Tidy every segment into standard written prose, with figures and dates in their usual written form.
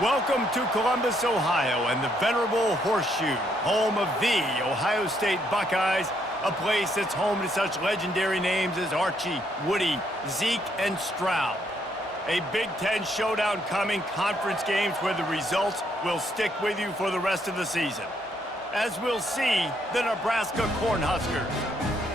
Welcome to Columbus, Ohio, and the venerable Horseshoe, home of the Ohio State Buckeyes, a place that's home to such legendary names as Archie, Woody, Zeke, and Stroud. A Big Ten showdown coming, conference games where the results will stick with you for the rest of the season. As we'll see, the Nebraska Cornhuskers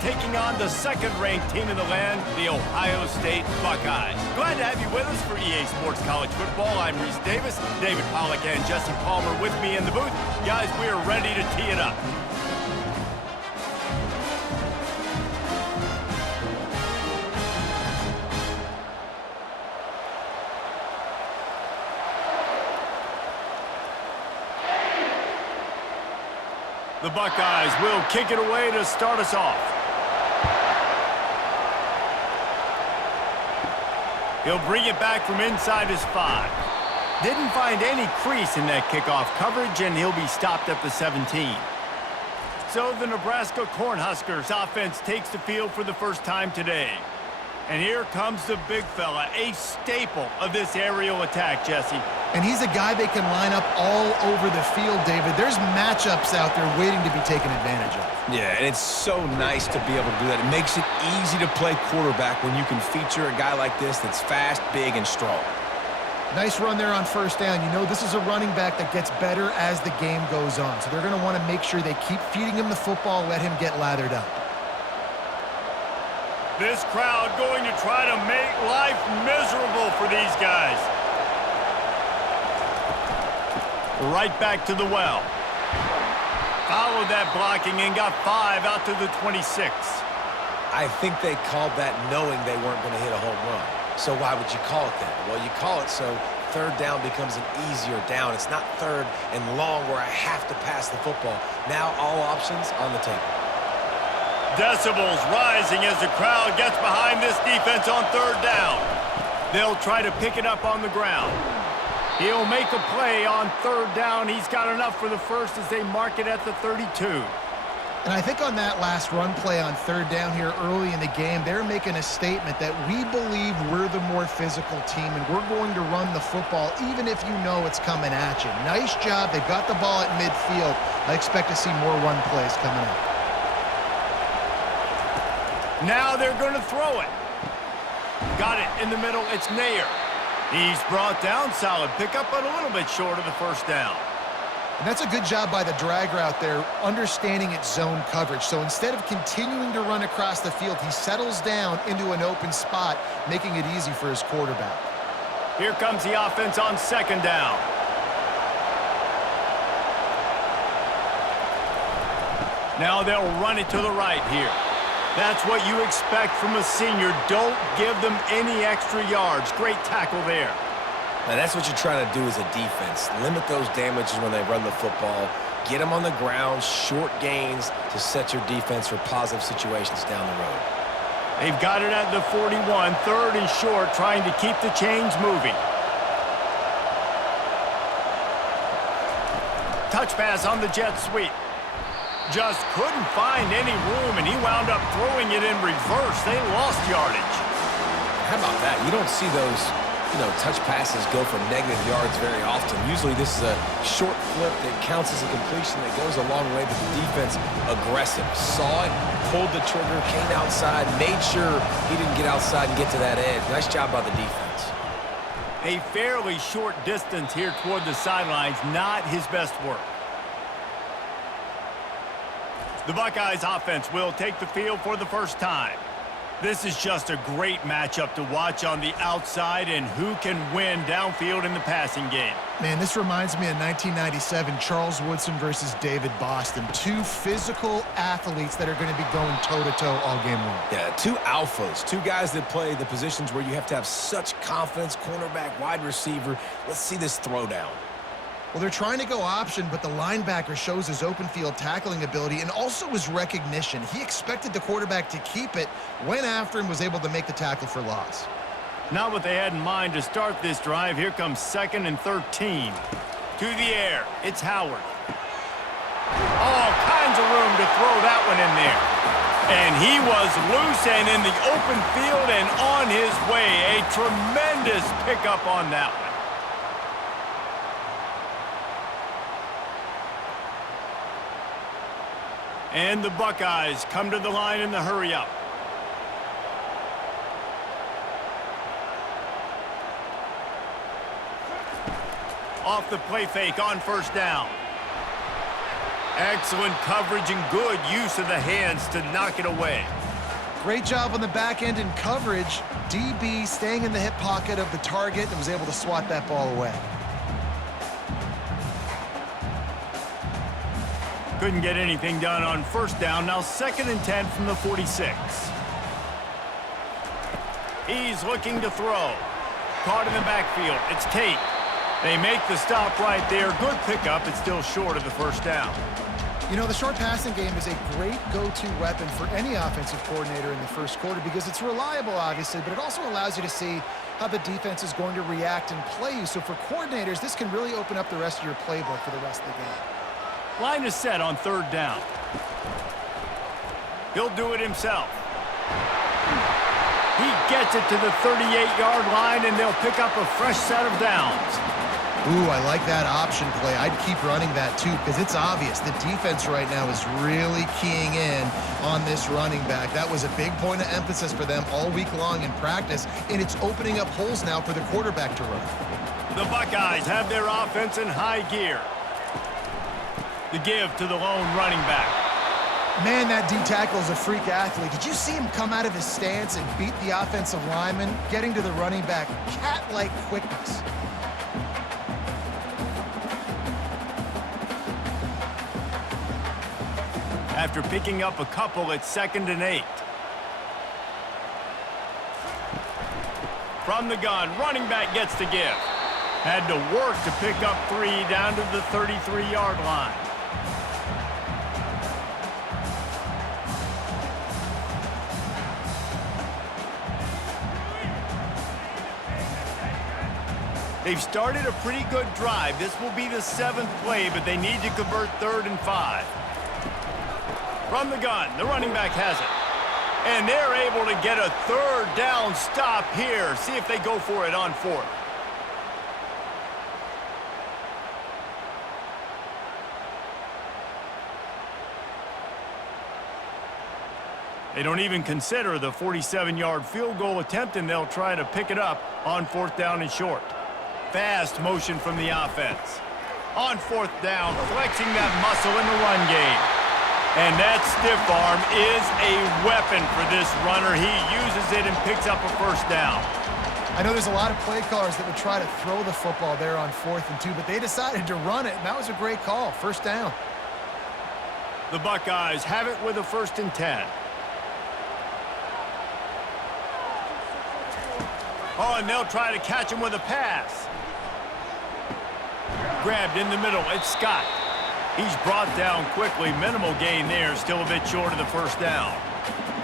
taking on the second-ranked team in the land, the Ohio State Buckeyes. Glad to have you with us for EA Sports College Football. I'm Reese Davis, David Pollack and Jesse Palmer with me in the booth. Guys, we are ready to tee it up. The Buckeyes will kick it away to start us off. He'll bring it back from inside his 5. Didn't find any crease in that kickoff coverage, and he'll be stopped at the 17. So the Nebraska Cornhuskers offense takes the field for the first time today. And here comes the big fella, a staple of this aerial attack, Jesse. And he's a guy they can line up all over the field, David. There's matchups out there waiting to be taken advantage of. Yeah, and it's so nice to be able to do that. It makes it easy to play quarterback when you can feature a guy like this that's fast, big, and strong. Nice run there on first down. You know, this is a running back that gets better as the game goes on. So they're going to want to make sure they keep feeding him the football, let him get lathered up. This crowd going to try to make life miserable for these guys. Right back to the well. Followed that blocking and got 5 out to the 26. I think they called that knowing they weren't going to hit a home run. So why would you call it that? Well, you call it so third down becomes an easier down. It's not third and long where I have to pass the football. Now all options on the table. Decibels rising as the crowd gets behind this defense on third down. They'll try to pick it up on the ground. He'll make a play on third down. He's got enough for the first as they mark it at the 32. And I think on that last run play on third down here early in the game, they're making a statement that we believe we're the more physical team and we're going to run the football even if you know it's coming at you. Nice job. They've got the ball at midfield. I expect to see more run plays coming up. Now they're going to throw it. Got it in the middle. It's Nair. He's brought down. Solid pickup, but a little bit short of the first down. And that's a good job by the drag route there, understanding its zone coverage. So instead of continuing to run across the field, he settles down into an open spot, making it easy for his quarterback. Here comes the offense on second down. Now they'll run it to the right here. That's what you expect from a senior. Don't give them any extra yards. Great tackle there. Now that's what you're trying to do as a defense. Limit those damages when they run the football. Get them on the ground, short gains to set your defense for positive situations down the road. They've got it at the 41, third and short, trying to keep the chains moving. Touch pass on the jet sweep. Just couldn't find any room, and he wound up throwing it in reverse. They lost yardage. How about that? You don't see those, touch passes go for negative yards very often. Usually this is a short flip that counts as a completion that goes a long way, but the defense aggressive. Saw it, pulled the trigger, came outside, made sure he didn't get outside and get to that edge. Nice job by the defense. A fairly short distance here toward the sidelines, not his best work. The Buckeyes offense will take the field for the first time. This is just a great matchup to watch on the outside and who can win downfield in the passing game. Man, this reminds me of 1997, Charles Woodson versus David Boston. Two physical athletes that are going to be going toe-to-toe all game long. Yeah, two alphas, two guys that play the positions where you have to have such confidence, cornerback, wide receiver. Let's see this throwdown. Well, they're trying to go option, but the linebacker shows his open field tackling ability and also his recognition. He expected the quarterback to keep it, went after him, was able to make the tackle for loss. Not what they had in mind to start this drive. Here comes 2nd and 13. To the air. It's Howard. All kinds of room to throw that one in there. And he was loose and in the open field and on his way. A tremendous pickup on that one. And the Buckeyes come to the line in the hurry-up. Off the play fake on first down. Excellent coverage and good use of the hands to knock it away. Great job on the back end in coverage. DB staying in the hip pocket of the target and was able to swat that ball away. Couldn't get anything done on first down. Now 2nd and 10 from the 46. He's looking to throw. Caught in the backfield. It's Tate. They make the stop right there. Good pickup. It's still short of the first down. You know, the short passing game is a great go-to weapon for any offensive coordinator in the first quarter because it's reliable, obviously, but it also allows you to see how the defense is going to react and play you. So for coordinators, this can really open up the rest of your playbook for the rest of the game. Line is set on 3rd down. He'll do it himself. He gets it to the 38-yard line, and they'll pick up a fresh set of downs. Ooh, I like that option play. I'd keep running that too because it's obvious the defense right now is really keying in on this running back. That was a big point of emphasis for them all week long in practice, and it's opening up holes now for the quarterback to run. The Buckeyes have their offense in high gear. The give to the lone running back. Man, that D-tackle is a freak athlete. Did you see him come out of his stance and beat the offensive lineman, getting to the running back? Cat-like quickness. After picking up a couple, it's 2nd and 8. From the gun, running back gets to give. Had to work to pick up 3 down to the 33-yard line. They've started a pretty good drive. This will be the 7th play, but they need to convert 3rd and 5. From the gun, the running back has it. And they're able to get a 3rd down stop here. See if they go for it on 4th. They don't even consider the 47-yard field goal attempt, and they'll try to pick it up on 4th down and short. Fast motion from the offense. On 4th down, flexing that muscle in the run game. And that stiff arm is a weapon for this runner. He uses it and picks up a first down. I know there's a lot of play callers that would try to throw the football there on 4th and 2, but they decided to run it, and that was a great call. First down. The Buckeyes have it with a 1st and 10. Oh, and they'll try to catch him with a pass. Grabbed in the middle. It's Scott. He's brought down quickly. Minimal gain there. Still a bit short of the first down.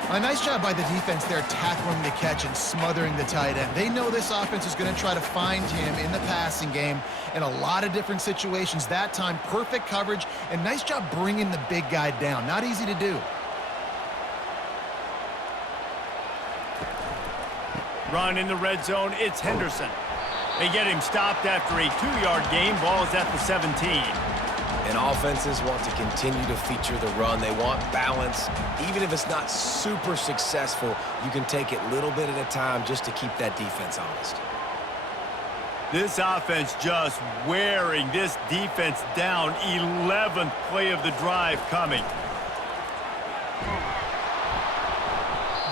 A nice job by the defense there tackling the catch and smothering the tight end. They know this offense is going to try to find him in the passing game in a lot of different situations. That time, perfect coverage, and nice job bringing the big guy down. Not easy to do. Run in the red zone. It's Henderson. They get him stopped after a 2-yard gain. Ball is at the 17. And offenses want to continue to feature the run. They want balance. Even if it's not super successful, you can take it little bit at a time just to keep that defense honest. This offense just wearing this defense down. 11th play of the drive coming.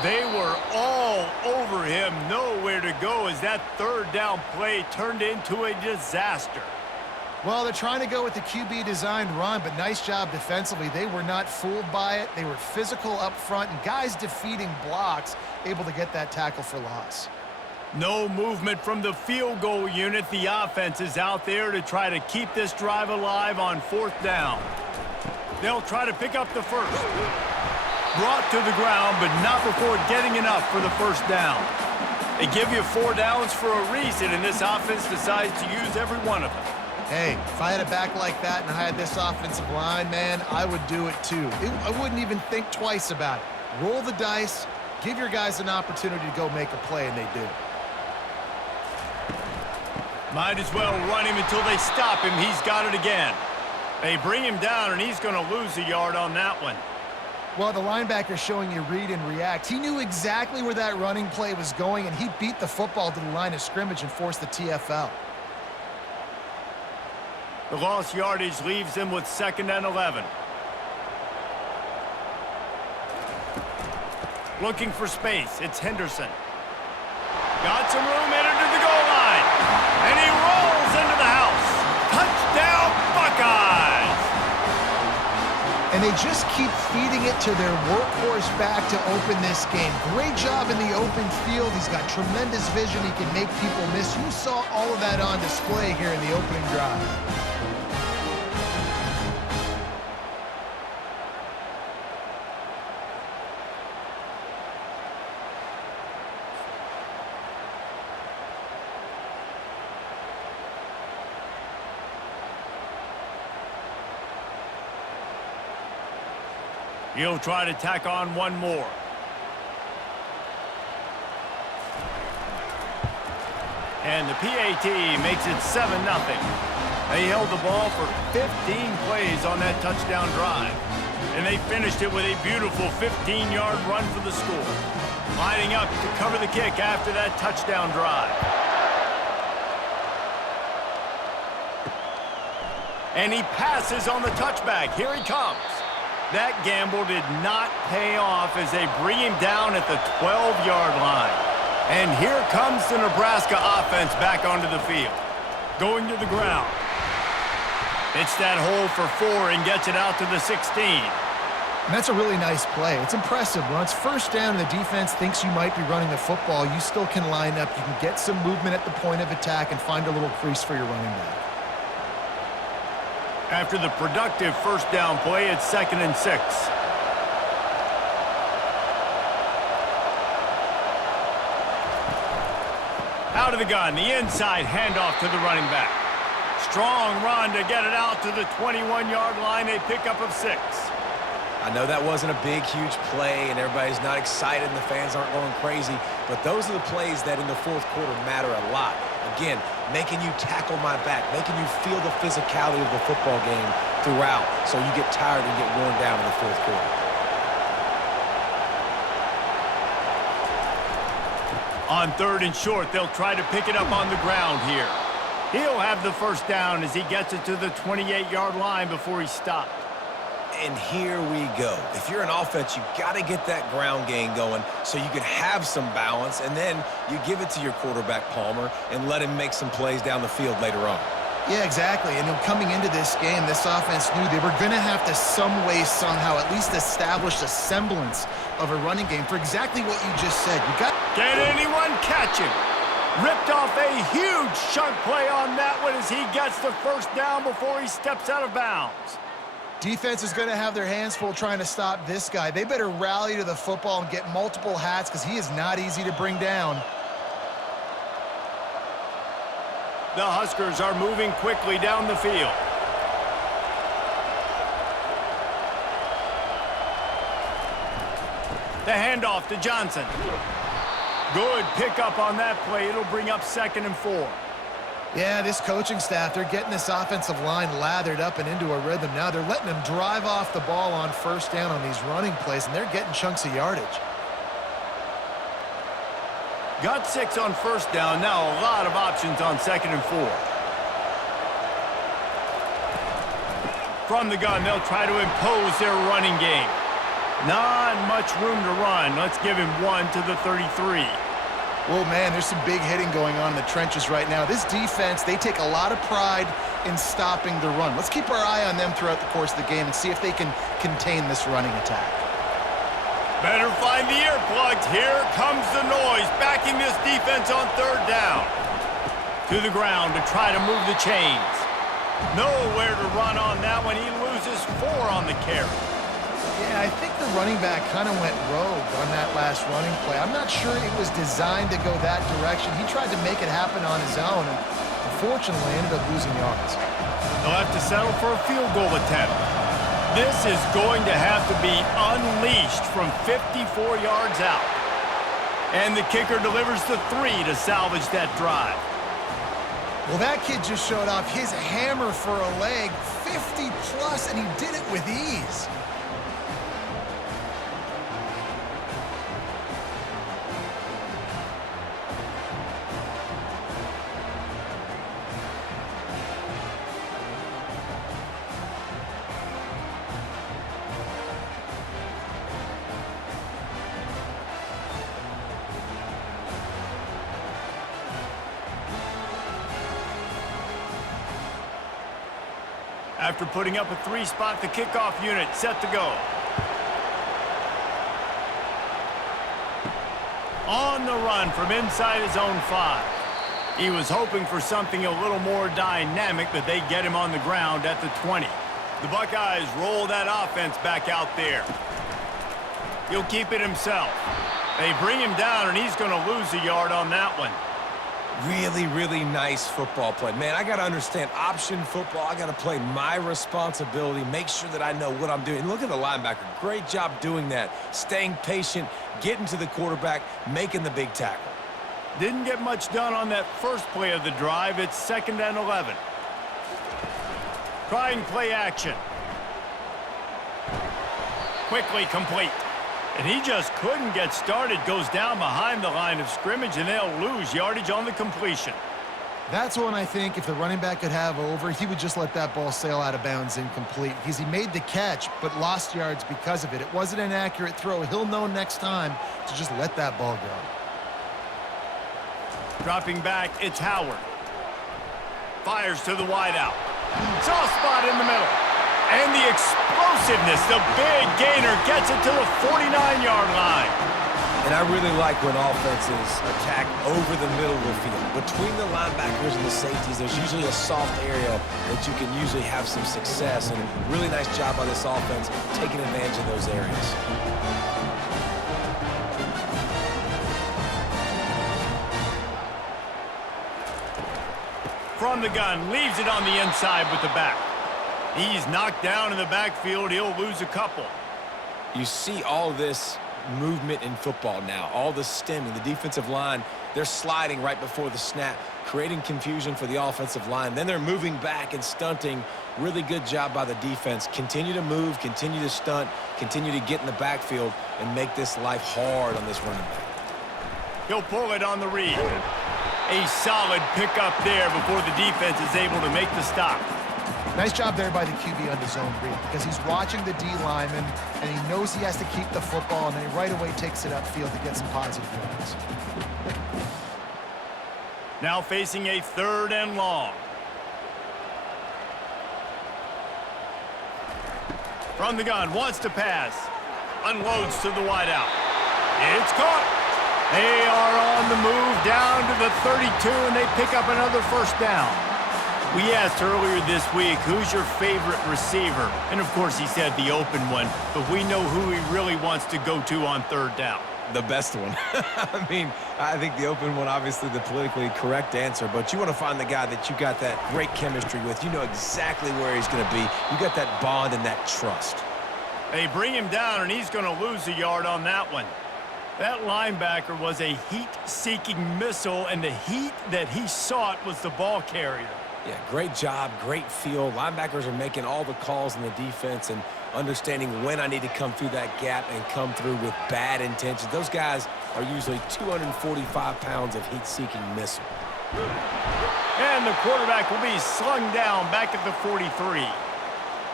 They were all over him. Nowhere to go as that 3rd down play turned into a disaster. Well, they're trying to go with the QB-designed run, but nice job defensively. They were not fooled by it. They were physical up front, and guys defeating blocks, able to get that tackle for loss. No movement from the field goal unit. The offense is out there to try to keep this drive alive on 4th down. They'll try to pick up the first. Brought to the ground, but not before getting enough for the first down. They give you 4 downs for a reason, and this offense decides to use every one of them. Hey, if I had a back like that and I had this offensive line, man, I would do it too. I wouldn't even think twice about it. Roll the dice, give your guys an opportunity to go make a play, and they do. Might as well run him until they stop him. He's got it again. They bring him down, and he's going to lose a yard on that one. Well, the linebacker showing you read and react. He knew exactly where that running play was going, and he beat the football to the line of scrimmage and forced the TFL. The lost yardage leaves him with 2nd and 11. Looking for space, it's Henderson. Got some room, entered to the goal line. And he rolls into the house. Touchdown, Buckeyes! And they just keep feeding it to their workhorse back to open this game. Great job in the open field. He's got tremendous vision. He can make people miss. You saw all of that on display here in the opening drive. He'll try to tack on one more. And the PAT makes it 7-0. They held the ball for 15 plays on that touchdown drive. And they finished it with a beautiful 15-yard run for the score. Lining up to cover the kick after that touchdown drive. And he passes on the touchback. Here he comes. That gamble did not pay off as they bring him down at the 12-yard line. And here comes the Nebraska offense back onto the field. Going to the ground. It's that hole for 4 and gets it out to the 16. And that's a really nice play. It's impressive. When it's first down and the defense thinks you might be running the football, you still can line up. You can get some movement at the point of attack and find a little crease for your running back. After the productive first down play, it's 2nd and 6. Out of the gun, the inside handoff to the running back. Strong run to get it out to the 21-yard line, a pickup of 6. I know that wasn't a big, huge play, and everybody's not excited and the fans aren't going crazy, but those are the plays that in the fourth quarter matter a lot. Again, making you tackle my back, making you feel the physicality of the football game throughout so you get tired and get worn down in the fourth quarter. On 3rd and short, they'll try to pick it up on the ground here. He'll have the first down as he gets it to the 28-yard line before he's stopped. And here we go. If you're an offense, you got to get that ground game going so you can have some balance, and then you give it to your quarterback, Palmer, and let him make some plays down the field later on. Yeah, exactly. And coming into this game, this offense knew they were going to have to some way, somehow, at least establish a semblance of a running game for exactly what you just said. You got. Can anyone catch him? Ripped off a huge chunk play on that one as he gets the first down before he steps out of bounds. Defense is going to have their hands full trying to stop this guy. They better rally to the football and get multiple hats because he is not easy to bring down. The Huskers are moving quickly down the field. The handoff to Johnson. Good pickup on that play. It'll bring up 2nd and 4. Yeah, this coaching staff, they're getting this offensive line lathered up and into a rhythm now. They're letting them drive off the ball on first down on these running plays, and they're getting chunks of yardage. Got 6 on first down. Now a lot of options on 2nd and 4. From the gun, they'll try to impose their running game. Not much room to run. Let's give him 1 to the 33. Oh, man, there's some big hitting going on in the trenches right now. This defense, they take a lot of pride in stopping the run. Let's keep our eye on them throughout the course of the game and see if they can contain this running attack. Better find the earplugs. Here comes the noise, backing this defense on 3rd down. To the ground to try to move the chains. Nowhere to run on that one. He loses 4 on the carry. Yeah, I think the running back kind of went rogue on that last running play. I'm not sure it was designed to go that direction. He tried to make it happen on his own, and unfortunately ended up losing yards. They'll have to settle for a field goal attempt. This is going to have to be unleashed from 54 yards out. And the kicker delivers the 3 to salvage that drive. Well, that kid just showed off his hammer for a leg, 50+, and he did it with ease. After putting up a 3-spot, the kickoff unit set to go. On the run from inside his own 5. He was hoping for something a little more dynamic, but they get him on the ground at the 20. The Buckeyes roll that offense back out there. He'll keep it himself. They bring him down, and he's going to lose a yard on that one. Really, really nice football play. Man, I got to understand option football. I got to play my responsibility, make sure that I know what I'm doing. Look at the linebacker. Great job doing that. Staying patient, getting to the quarterback, making the big tackle. Didn't get much done on that first play of the drive. It's 2nd and 11. Trying play action. Quickly complete. And he just couldn't get started. Goes down behind the line of scrimmage, and they'll lose yardage on the completion. That's one I think if the running back could have over, he would just let that ball sail out of bounds incomplete because he made the catch but lost yards because of it. It wasn't an accurate throw. He'll know next time to just let that ball go. Dropping back, it's Howard. Fires to the wideout. Soft spot in the middle. And the explosiveness, the big gainer gets it to the 49-yard line. And I really like when offenses attack over the middle of the field. Between the linebackers and the safeties, there's usually a soft area that you can usually have some success. And really nice job by this offense taking advantage of those areas. From the gun, leaves it on the inside with the back. He's knocked down in the backfield. He'll lose a couple. You see all this movement in football now, all the stemming, the defensive line, they're sliding right before the snap, creating confusion for the offensive line. Then they're moving back and stunting. Really good job by the defense. Continue to move, continue to stunt, continue to get in the backfield and make this life hard on this running back. He'll pull it on the read. A solid pickup there before the defense is able to make the stop. Nice job there by the QB on the zone read because he's watching the D lineman and he knows he has to keep the football, and then he right away takes it upfield to get some positive yards. Now facing a 3rd and long. From the gun, wants to pass. Unloads to the wideout. It's caught. They are on the move down to the 32, and they pick up another 1st down. We asked earlier this week, who's your favorite receiver? And, of course, he said the open one, but we know who he really wants to go to on 3rd down. The best one. I mean, I think the open one, obviously the politically correct answer, but you want to find the guy that you got that great chemistry with. You know exactly where he's going to be. You got that bond and that trust. They bring him down, and he's going to lose a yard on that one. That linebacker was a heat-seeking missile, and the heat that he sought was the ball carrier. Yeah, great job, great feel. Linebackers are making all the calls in the defense and understanding when I need to come through that gap and come through with bad intentions. Those guys are usually 245 pounds of heat-seeking missile. And the quarterback will be slung down back at the 43.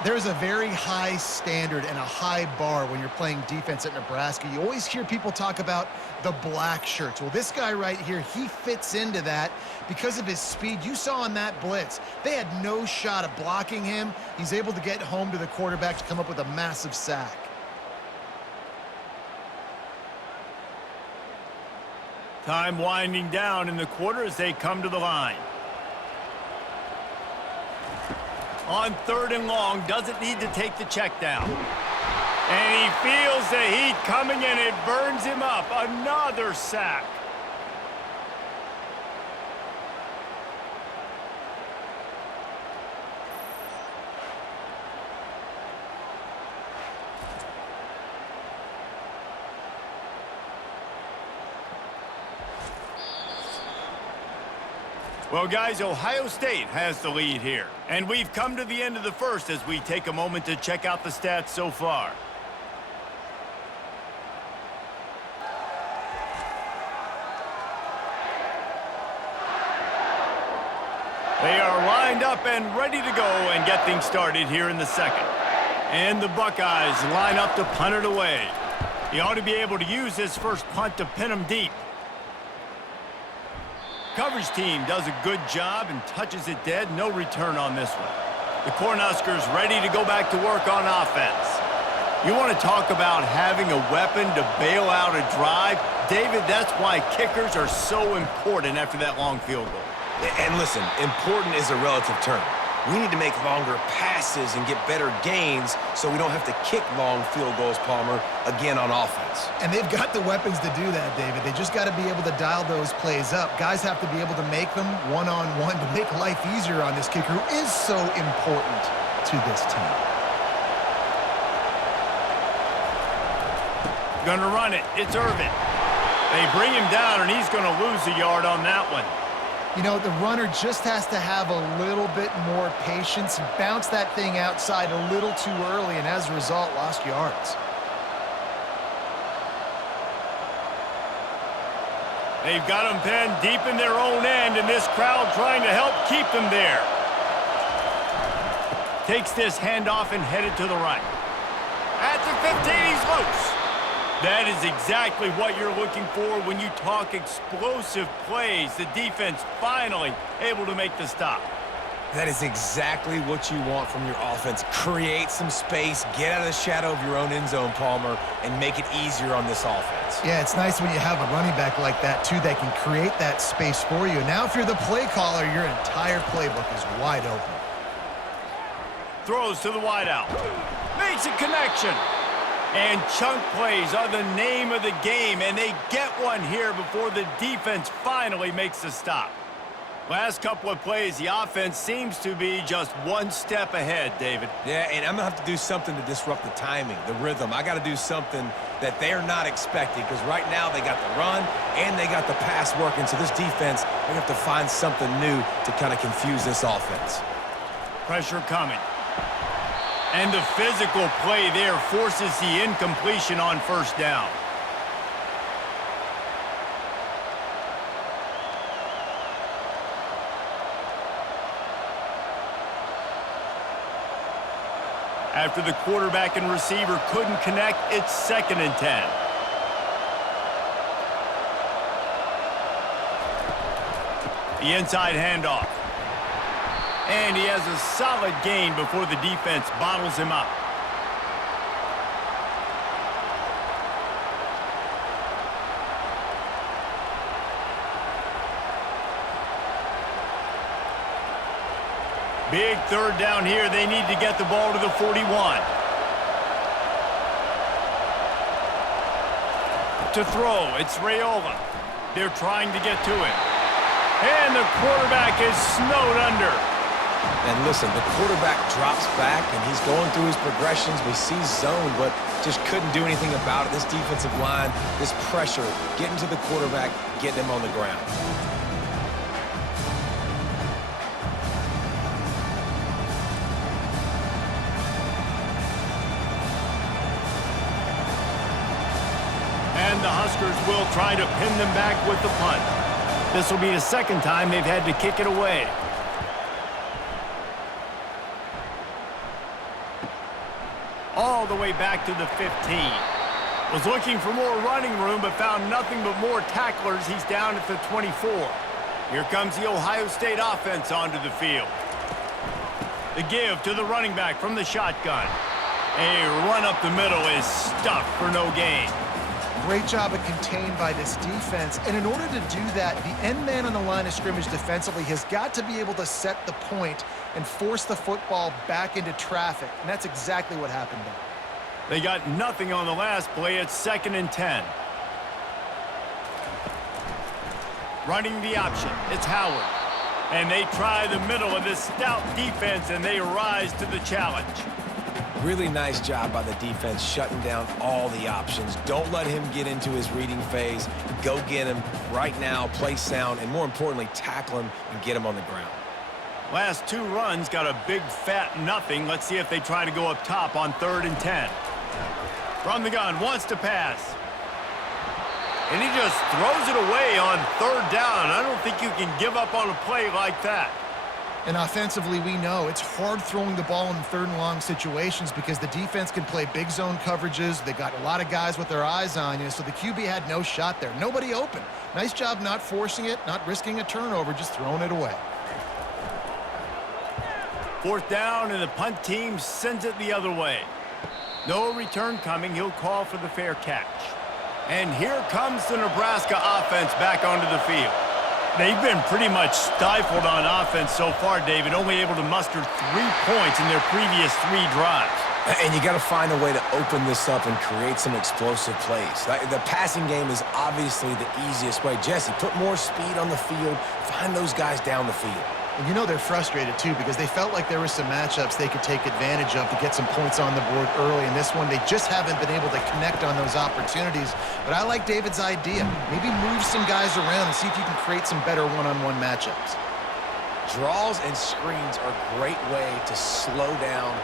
There's a very high standard and a high bar when you're playing defense at Nebraska. You always hear people talk about the black shirts. Well, this guy right here, he fits into that because of his speed. You saw on that blitz, they had no shot of blocking him. He's able to get home to the quarterback to come up with a massive sack. Time winding down in the quarter as they come to the line. On 3rd and long, doesn't need to take the check down. And he feels the heat coming, and it burns him up. Another sack. Well, guys, Ohio State has the lead here. And we've come to the end of the 1st as we take a moment to check out the stats so far. They are lined up and ready to go and get things started here in the 2nd. And the Buckeyes line up to punt it away. He ought to be able to use his first punt to pin him deep. Coverage team does a good job and touches it dead. No return on this one. The Cornhuskers ready to go back to work on offense. You want to talk about having a weapon to bail out a drive? David, that's why kickers are so important after that long field goal. And listen, important is a relative term. We need to make longer passes and get better gains so we don't have to kick long field goals, Palmer, again on offense. And they've got the weapons to do that, David. They just got to be able to dial those plays up. Guys have to be able to make them one-on-one to make life easier on this kicker, who is so important to this team. Gonna run it. It's Irvin. They bring him down, and he's going to lose a yard on that one. You know, the runner just has to have a little bit more patience. He bounced that thing outside a little too early, and as a result, lost yards. They've got him pinned deep in their own end, and this crowd trying to help keep them there. Takes this handoff and headed to the right. At the 15, he's loose. That is exactly what you're looking for when you talk explosive plays. The defense finally able to make the stop. That is exactly what you want from your offense. Create some space, get out of the shadow of your own end zone, Palmer, and make it easier on this offense. Yeah, it's nice when you have a running back like that, too, that can create that space for you. Now, if you're the play caller, your entire playbook is wide open. Throws to the wideout. Makes a connection. And chunk plays are the name of the game, and they get one here before the defense finally makes the stop. Last couple of plays, the offense seems to be just one step ahead, David. Yeah, and I'm going to have to do something to disrupt the timing, the rhythm. I got to do something that they're not expecting, because right now they got the run and they got the pass working. So this defense, they have to find something new to kind of confuse this offense. Pressure coming. And the physical play there forces the incompletion on first down. After the quarterback and receiver couldn't connect, it's 2nd and 10. The inside handoff. And he has a solid gain before the defense bottles him up. Big 3rd down here. They need to get the ball to the 41. To throw, it's Raiola. They're trying to get to him. And the quarterback is snowed under. And listen, the quarterback drops back, and he's going through his progressions. We see zone, but just couldn't do anything about it. This defensive line, this pressure, getting to the quarterback, getting him on the ground. And the Huskers will try to pin them back with the punt. This will be the 2nd time they've had to kick it away. All the way back to the 15. Was looking for more running room, but found nothing but more tacklers. He's down at the 24. Here comes the Ohio State offense onto the field. The give to the running back from the shotgun. A run up the middle is stuffed for no gain. Great job of contained by this defense. And in order to do that, the end man on the line of scrimmage defensively has got to be able to set the point and force the football back into traffic. And that's exactly what happened there. They got nothing on the last play. It's 2nd and 10. Running the option. It's Howard. And they try the middle of this stout defense, and they rise to the challenge. Really nice job by the defense shutting down all the options. Don't let him get into his reading phase. Go get him right now, play sound, and more importantly, tackle him and get him on the ground. Last 2 runs got a big fat nothing. Let's see if they try to go up top on 3rd and 10. From the gun, wants to pass. And he just throws it away on 3rd down. I don't think you can give up on a play like that. And offensively, we know it's hard throwing the ball in 3rd and long situations because the defense can play big zone coverages. They got a lot of guys with their eyes on you, so the QB had no shot there. Nobody open. Nice job not forcing it, not risking a turnover, just throwing it away. 4th down, and the punt team sends it the other way. No return coming. He'll call for the fair catch. And here comes the Nebraska offense back onto the field. They've been pretty much stifled on offense so far, David, only able to muster 3 points in their previous 3 drives. And you got to find a way to open this up and create some explosive plays. The passing game is obviously the easiest way. Jesse, put more speed on the field. Find those guys down the field. And you know they're frustrated, too, because they felt like there were some matchups they could take advantage of to get some points on the board early. In this one, they just haven't been able to connect on those opportunities. But I like David's idea. Maybe move some guys around and see if you can create some better one-on-one matchups. Draws and screens are a great way to slow down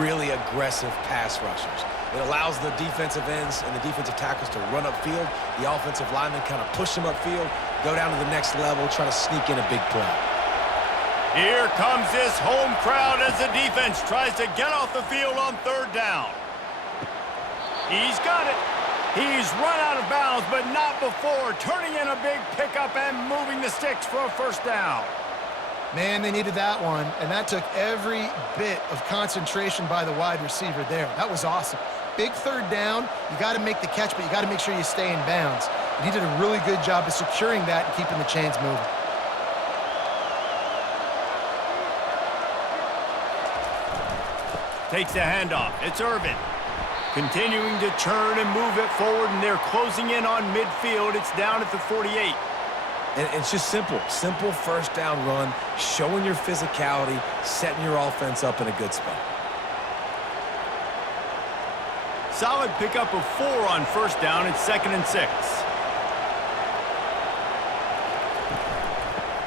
really aggressive pass rushers. It allows the defensive ends and the defensive tackles to run upfield. The offensive linemen kind of push them upfield, go down to the next level, try to sneak in a big play. Here comes this home crowd as the defense tries to get off the field on 3rd down. He's got it. He's run out of bounds, but not before turning in a big pickup and moving the sticks for a 1st down. Man, they needed that one, and that took every bit of concentration by the wide receiver there. That was awesome. Big 3rd down. You got to make the catch, but you got to make sure you stay in bounds. And he did a really good job of securing that and keeping the chains moving. Takes the handoff. It's Irvin. Continuing to churn and move it forward, and they're closing in on midfield. It's down at the 48. And it's just simple 1st down run, showing your physicality, setting your offense up in a good spot. Solid pickup of 4 on 1st down. It's 2nd and 6.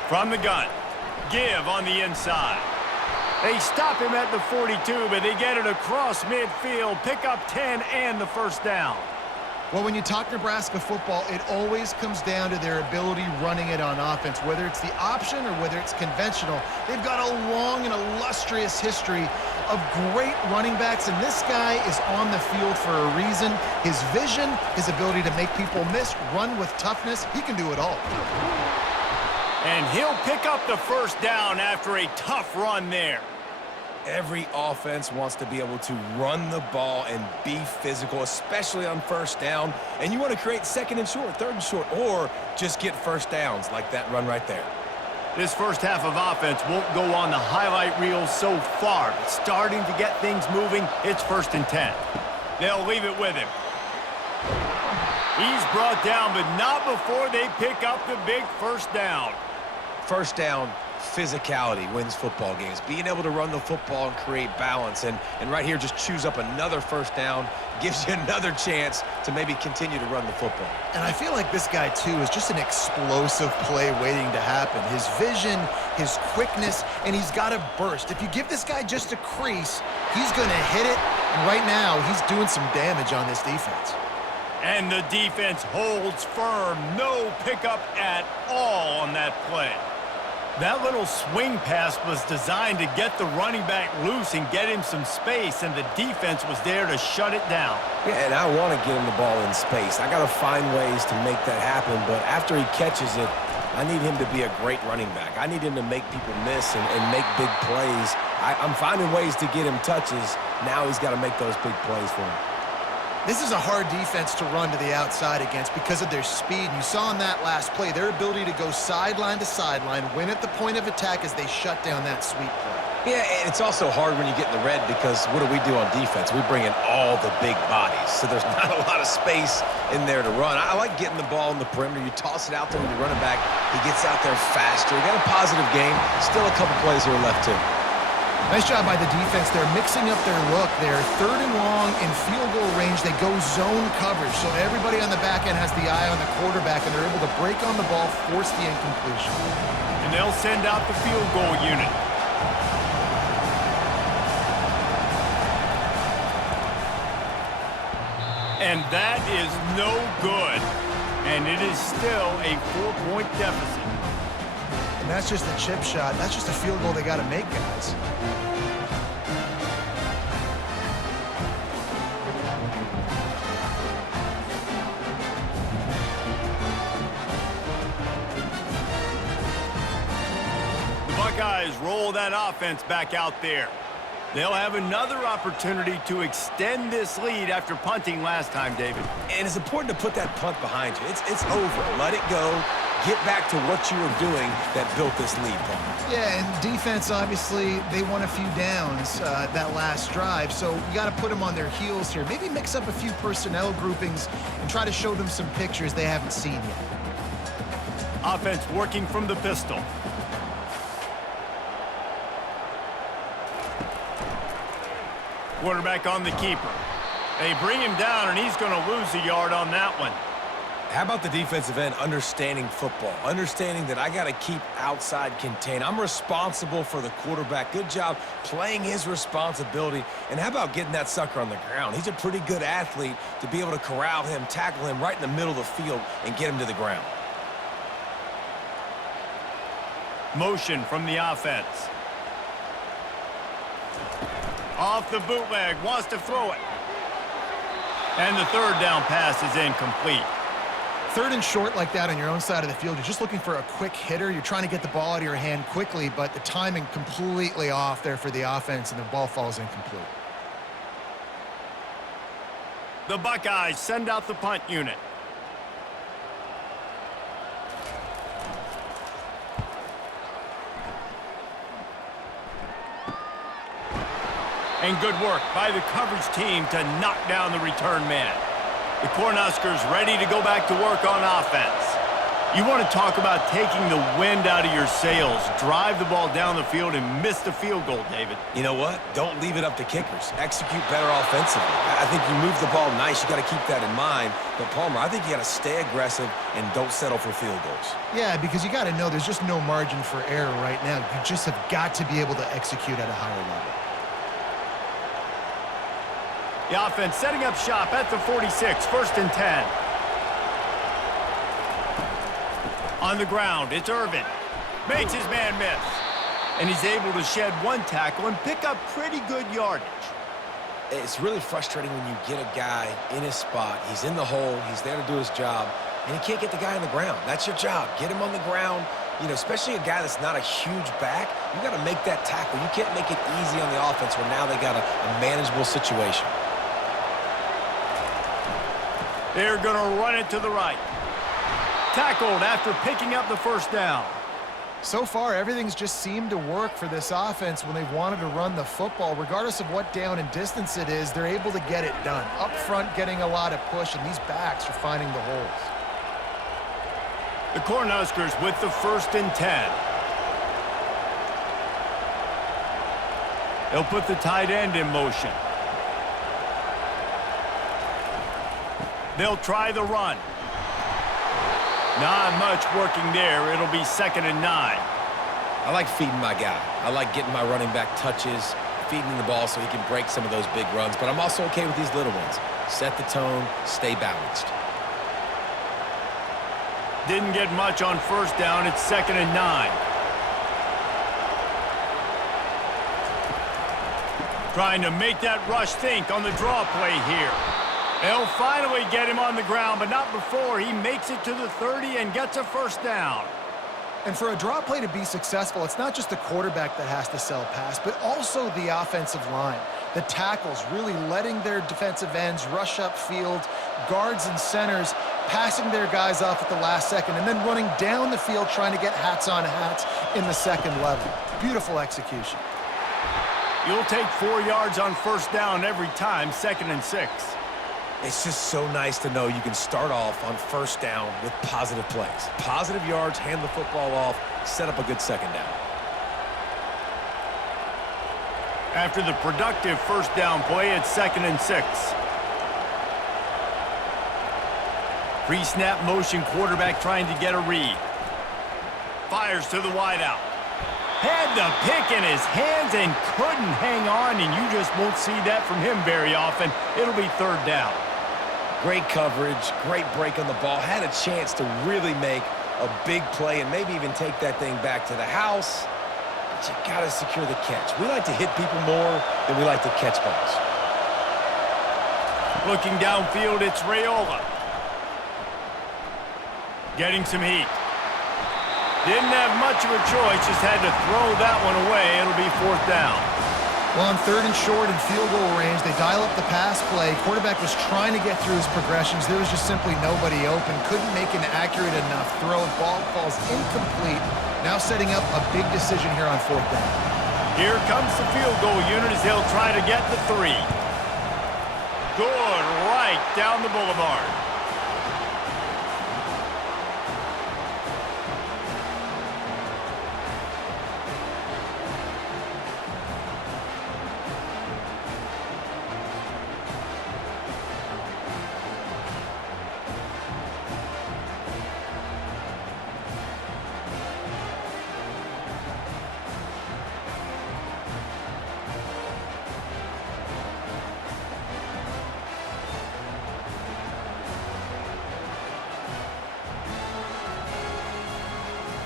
From the gun. Give on the inside. They stop him at the 42, but they get it across midfield. Pick up 10 and the 1st down. Well, when you talk Nebraska football, it always comes down to their ability running it on offense. Whether it's the option or whether it's conventional, they've got a long and illustrious history of great running backs, and this guy is on the field for a reason. His vision, his ability to make people miss, run with toughness, he can do it all. And he'll pick up the 1st down after a tough run there. Every offense wants to be able to run the ball and be physical, especially on 1st down. And you want to create 2nd and short, 3rd and short, or just get 1st downs like that run right there. This first half of offense won't go on the highlight reel so far, but starting to get things moving, it's 1st and 10. They'll leave it with him. He's brought down, but not before they pick up the big 1st down. 1st down, physicality wins football games. Being able to run the football and create balance. And right here, just choose up another 1st down, gives you another chance to maybe continue to run the football. And I feel like this guy, too, is just an explosive play waiting to happen. His vision, his quickness, and he's got a burst. If you give this guy just a crease, he's going to hit it. And right now, he's doing some damage on this defense. And the defense holds firm. No pickup at all on that play. That little swing pass was designed to get the running back loose and get him some space, and the defense was there to shut it down. Yeah, and I want to get him the ball in space. I got to find ways to make that happen, but after he catches it, I need him to be a great running back. I need him to make people miss and make big plays. I'm finding ways to get him touches. Now he's got to make those big plays for him. This is a hard defense to run to the outside against because of their speed. You saw in that last play their ability to go sideline to sideline, win at the point of attack as they shut down that sweep play. Yeah, and it's also hard when you get in the red because what do we do on defense? We bring in all the big bodies, so there's not a lot of space in there to run. I like getting the ball in the perimeter. You toss it out there when you're running back. He gets out there faster. He got a positive game. Still a couple plays here left, too. Nice job by the defense. They're mixing up their look. They're 3rd and long in field goal range. They go zone coverage, so everybody on the back end has the eye on the quarterback, and they're able to break on the ball, force the incompletion. And they'll send out the field goal unit. And that is no good. And it is still a 4-point deficit. And that's just a chip shot. That's just a field goal they got to make, guys. Buckeyes roll that offense back out there. They'll have another opportunity to extend this lead after punting last time, David. And it's important to put that punt behind you. It's over. Let it go. Get back to what you were doing that built this lead, Paul. Yeah, and defense, obviously, they won a few downs that last drive, so you got to put them on their heels here. Maybe mix up a few personnel groupings and try to show them some pictures they haven't seen yet. Offense working from the pistol. Quarterback on the keeper. They bring him down, and he's going to lose a yard on that one. How about the defensive end understanding football, understanding that I got to keep outside contained. I'm responsible for the quarterback. Good job playing his responsibility. And how about getting that sucker on the ground? He's a pretty good athlete to be able to corral him, tackle him right in the middle of the field, and get him to the ground. Motion from the offense. Off the bootleg, wants to throw it. And the third down pass is incomplete. Third and short like that on your own side of the field, you're just looking for a quick hitter. You're trying to get the ball out of your hand quickly, but the timing completely off there for the offense, and the ball falls incomplete. The Buckeyes send out the punt unit. And good work by the coverage team to knock down the return man. The Cornhuskers ready to go back to work on offense. You want to talk about taking the wind out of your sails. Drive the ball down the field and miss the field goal, David. You know what? Don't leave it up to kickers. Execute better offensively. I think you move the ball nice. You got to keep that in mind. But, Palmer, I think you got to stay aggressive and don't settle for field goals. Yeah, because you got to know there's just no margin for error right now. You just have got to be able to execute at a higher level. The offense setting up shop at the 46, 1st and 10. On the ground, it's Irvin. Makes his man miss. And he's able to shed one tackle and pick up pretty good yardage. It's really frustrating when you get a guy in his spot. He's in the hole. He's there to do his job. And he can't get the guy on the ground. That's your job. Get him on the ground. You know, especially a guy that's not a huge back. You got to make that tackle. You can't make it easy on the offense where now they got a manageable situation. They're going to run it to the right. Tackled after picking up the first down. So far, everything's just seemed to work for this offense when they've wanted to run the football. Regardless of what down and distance it is, they're able to get it done. Up front, getting a lot of push, and these backs are finding the holes. The Cornhuskers with the 1st and 10. They'll put the tight end in motion. They'll try the run. Not much working there. It'll be 2nd and 9. I like feeding my guy. I like getting my running back touches, feeding the ball so he can break some of those big runs. But I'm also okay with these little ones. Set the tone, stay balanced. Didn't get much on 1st down. It's 2nd and 9. Trying to make that rush think on the draw play here. They'll finally get him on the ground, but not before he makes it to the 30 and gets a 1st down. And for a draw play to be successful, it's not just the quarterback that has to sell pass, but also the offensive line. The tackles really letting their defensive ends rush upfield, guards and centers passing their guys off at the last second, and then running down the field trying to get hats on hats in the 2nd level. Beautiful execution. You'll take 4 yards on 1st down every time, 2nd and 6. It's just so nice to know you can start off on 1st down with positive plays. Positive yards, hand the football off, set up a good 2nd down. After the productive 1st down play, it's 2nd and 6. Pre-snap motion quarterback trying to get a read. Fires to the wideout. Had the pick in his hands and couldn't hang on, and you just won't see that from him very often. It'll be 3rd down. Great coverage, great break on the ball. Had a chance to really make a big play and maybe even take that thing back to the house. But you got to secure the catch. We like to hit people more than we like to catch balls. Looking downfield, it's Raiola. Getting some heat. Didn't have much of a choice, just had to throw that one away. It'll be 4th down. Well, on 3rd and short and field goal range, they dial up the pass play. Quarterback was trying to get through his progressions. There was just simply nobody open. Couldn't make an accurate enough throw. Ball falls incomplete. Now setting up a big decision here on 4th down. Here comes the field goal unit as they'll try to get the 3. Good, right down the boulevard.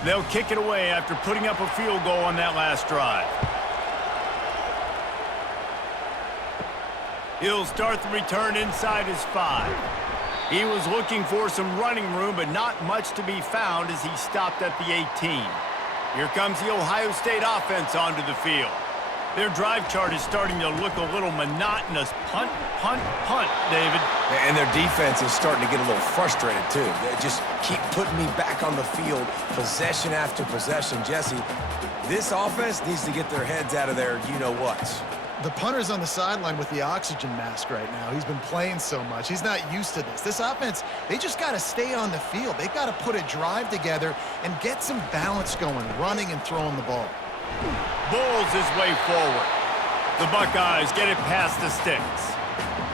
They'll kick it away after putting up a field goal on that last drive. He'll start the return inside his 5. He was looking for some running room, but not much to be found as he stopped at the 18. Here comes the Ohio State offense onto the field. Their drive chart is starting to look a little monotonous. Punt, punt, punt, David. And their defense is starting to get a little frustrated, too. They just keep putting me back on the field, possession after possession. Jesse, this offense needs to get their heads out of their you-know-whats. The punter's on the sideline with the oxygen mask right now. He's been playing so much. He's not used to this. This offense, they just got to stay on the field. They've got to put a drive together and get some balance going, running and throwing the ball. Bulls his way forward. The Buckeyes get it past the sticks.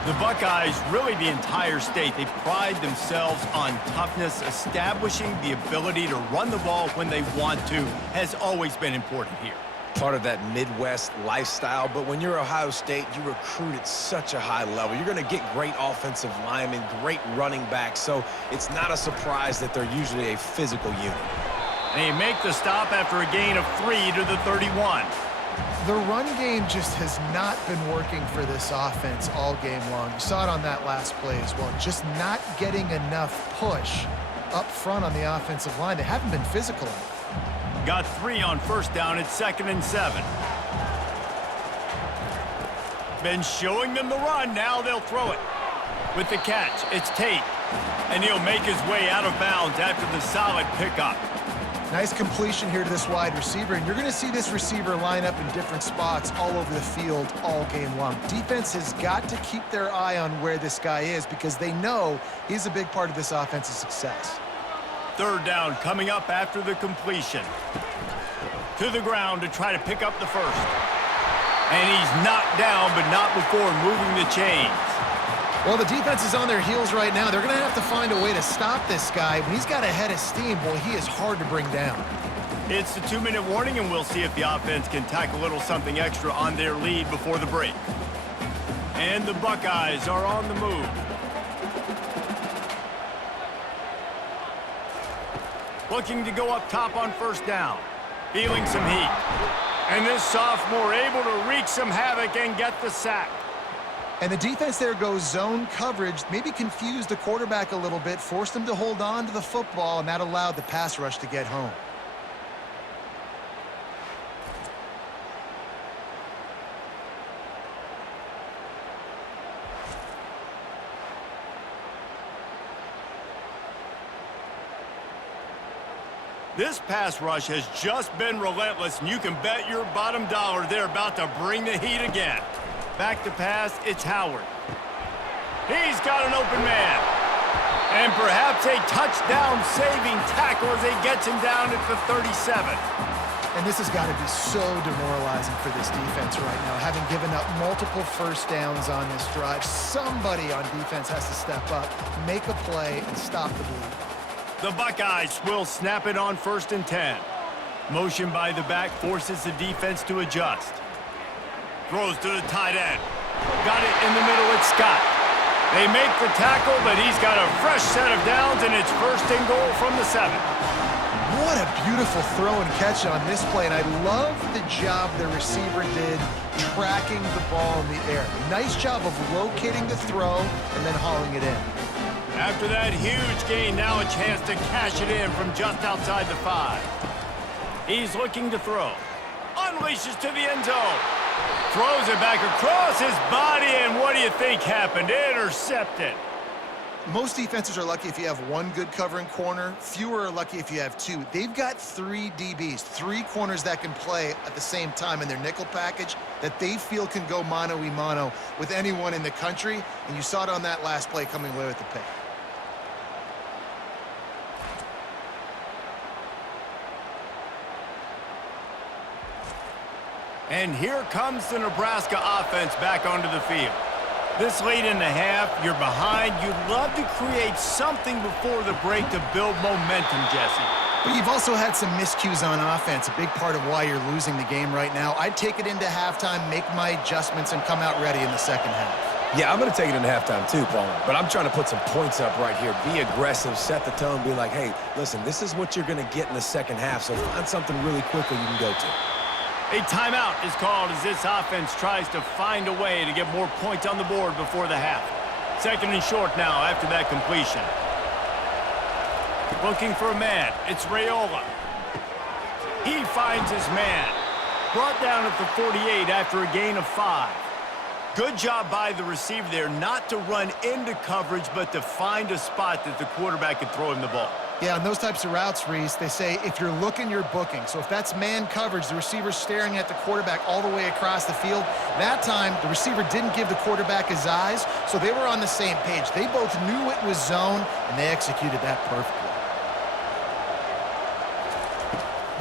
The Buckeyes, really the entire state, they pride themselves on toughness. Establishing the ability to run the ball when they want to has always been important here. Part of that Midwest lifestyle, but when you're Ohio State, you recruit at such a high level. You're going to get great offensive linemen, great running backs, so it's not a surprise that they're usually a physical unit. And they make the stop after a gain of 3 to the 31. The run game just has not been working for this offense all game long. You saw it on that last play as well. Just not getting enough push up front on the offensive line. They haven't been physical enough. Got 3 on 1st down at 2nd and 7. Been showing them the run. Now they'll throw it. With the catch, it's Tate. And he'll make his way out of bounds after the solid pickup. Nice completion here to this wide receiver, and you're going to see this receiver line up in different spots all over the field all game long. Defense has got to keep their eye on where this guy is because they know he's a big part of this offense's success. 3rd down coming up after the completion. To the ground to try to pick up the 1st. And he's knocked down, but not before moving the chains. Well, the defense is on their heels right now. They're going to have to find a way to stop this guy. When he's got a head of steam, boy, he is hard to bring down. It's the 2-minute warning, and we'll see if the offense can tack a little something extra on their lead before the break. And the Buckeyes are on the move. Looking to go up top on 1st down. Feeling some heat. And this sophomore able to wreak some havoc and get the sack. And the defense there goes zone coverage, maybe confused the quarterback a little bit, forced him to hold on to the football, and that allowed the pass rush to get home. This pass rush has just been relentless, and you can bet your bottom dollar they're about to bring the heat again. Back to pass, it's Howard. He's got an open man. And perhaps a touchdown-saving tackle as he gets him down at the 37. And this has got to be so demoralizing for this defense right now, having given up multiple 1st downs on this drive. Somebody on defense has to step up, make a play, and stop the bleed. The Buckeyes will snap it on 1st and 10. Motion by the back forces the defense to adjust. Throws to the tight end. Got it in the middle, it's Scott. They make the tackle, but he's got a fresh set of downs, and it's 1st and goal from the 7. What a beautiful throw and catch on this play, and I love the job the receiver did tracking the ball in the air. Nice job of locating the throw and then hauling it in. After that huge gain, now a chance to cash it in from just outside the 5. He's looking to throw. Unleashes to the end zone. Throws it back across his body, and what do you think happened? Intercepted. Most defenses are lucky if you have one good covering corner. Fewer are lucky if you have two. They've got 3 DBs, 3 corners that can play at the same time in their nickel package that they feel can go mano-a-mano with anyone in the country, and you saw it on that last play coming away with the pick. And here comes the Nebraska offense back onto the field. This late in the half, you're behind. You'd love to create something before the break to build momentum, Jesse. But you've also had some miscues on offense, a big part of why you're losing the game right now. I'd take it into halftime, make my adjustments, and come out ready in the second half. Yeah, I'm going to take it into halftime too, Paul. But I'm trying to put some points up right here. Be aggressive, set the tone, be like, hey, listen, this is what you're going to get in the second half, so find something really quickly you can go to. A timeout is called as this offense tries to find a way to get more points on the board before the half. 2nd and short now after that completion. Looking for a man. It's Raiola. He finds his man. Brought down at the 48 after a gain of 5. Good job by the receiver there not to run into coverage, but to find a spot that the quarterback could throw him the ball. Yeah, on those types of routes, Reese, they say if you're looking, you're booking. So if that's man coverage, the receiver's staring at the quarterback all the way across the field. That time, the receiver didn't give the quarterback his eyes, so they were on the same page. They both knew it was zone, and they executed that perfectly.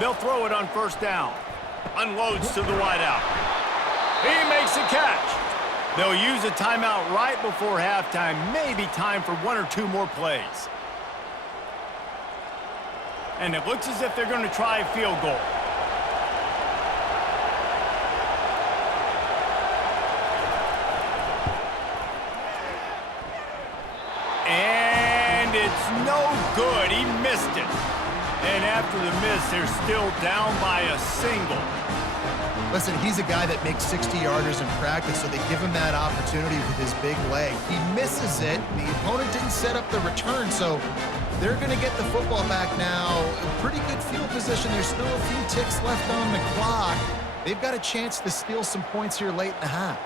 They'll throw it on 1st down. Unloads to the wideout. He makes a catch. They'll use a timeout right before halftime. Maybe time for 1 or 2 more plays. And it looks as if they're going to try a field goal. And it's no good. He missed it. And after the miss, they're still down by a single. Listen, he's a guy that makes 60-yarders in practice, so they give him that opportunity with his big leg. He misses it. The opponent didn't set up the return, so they're going to get the football back now. Pretty good field position. There's still a few ticks left on the clock. They've got a chance to steal some points here late in the half.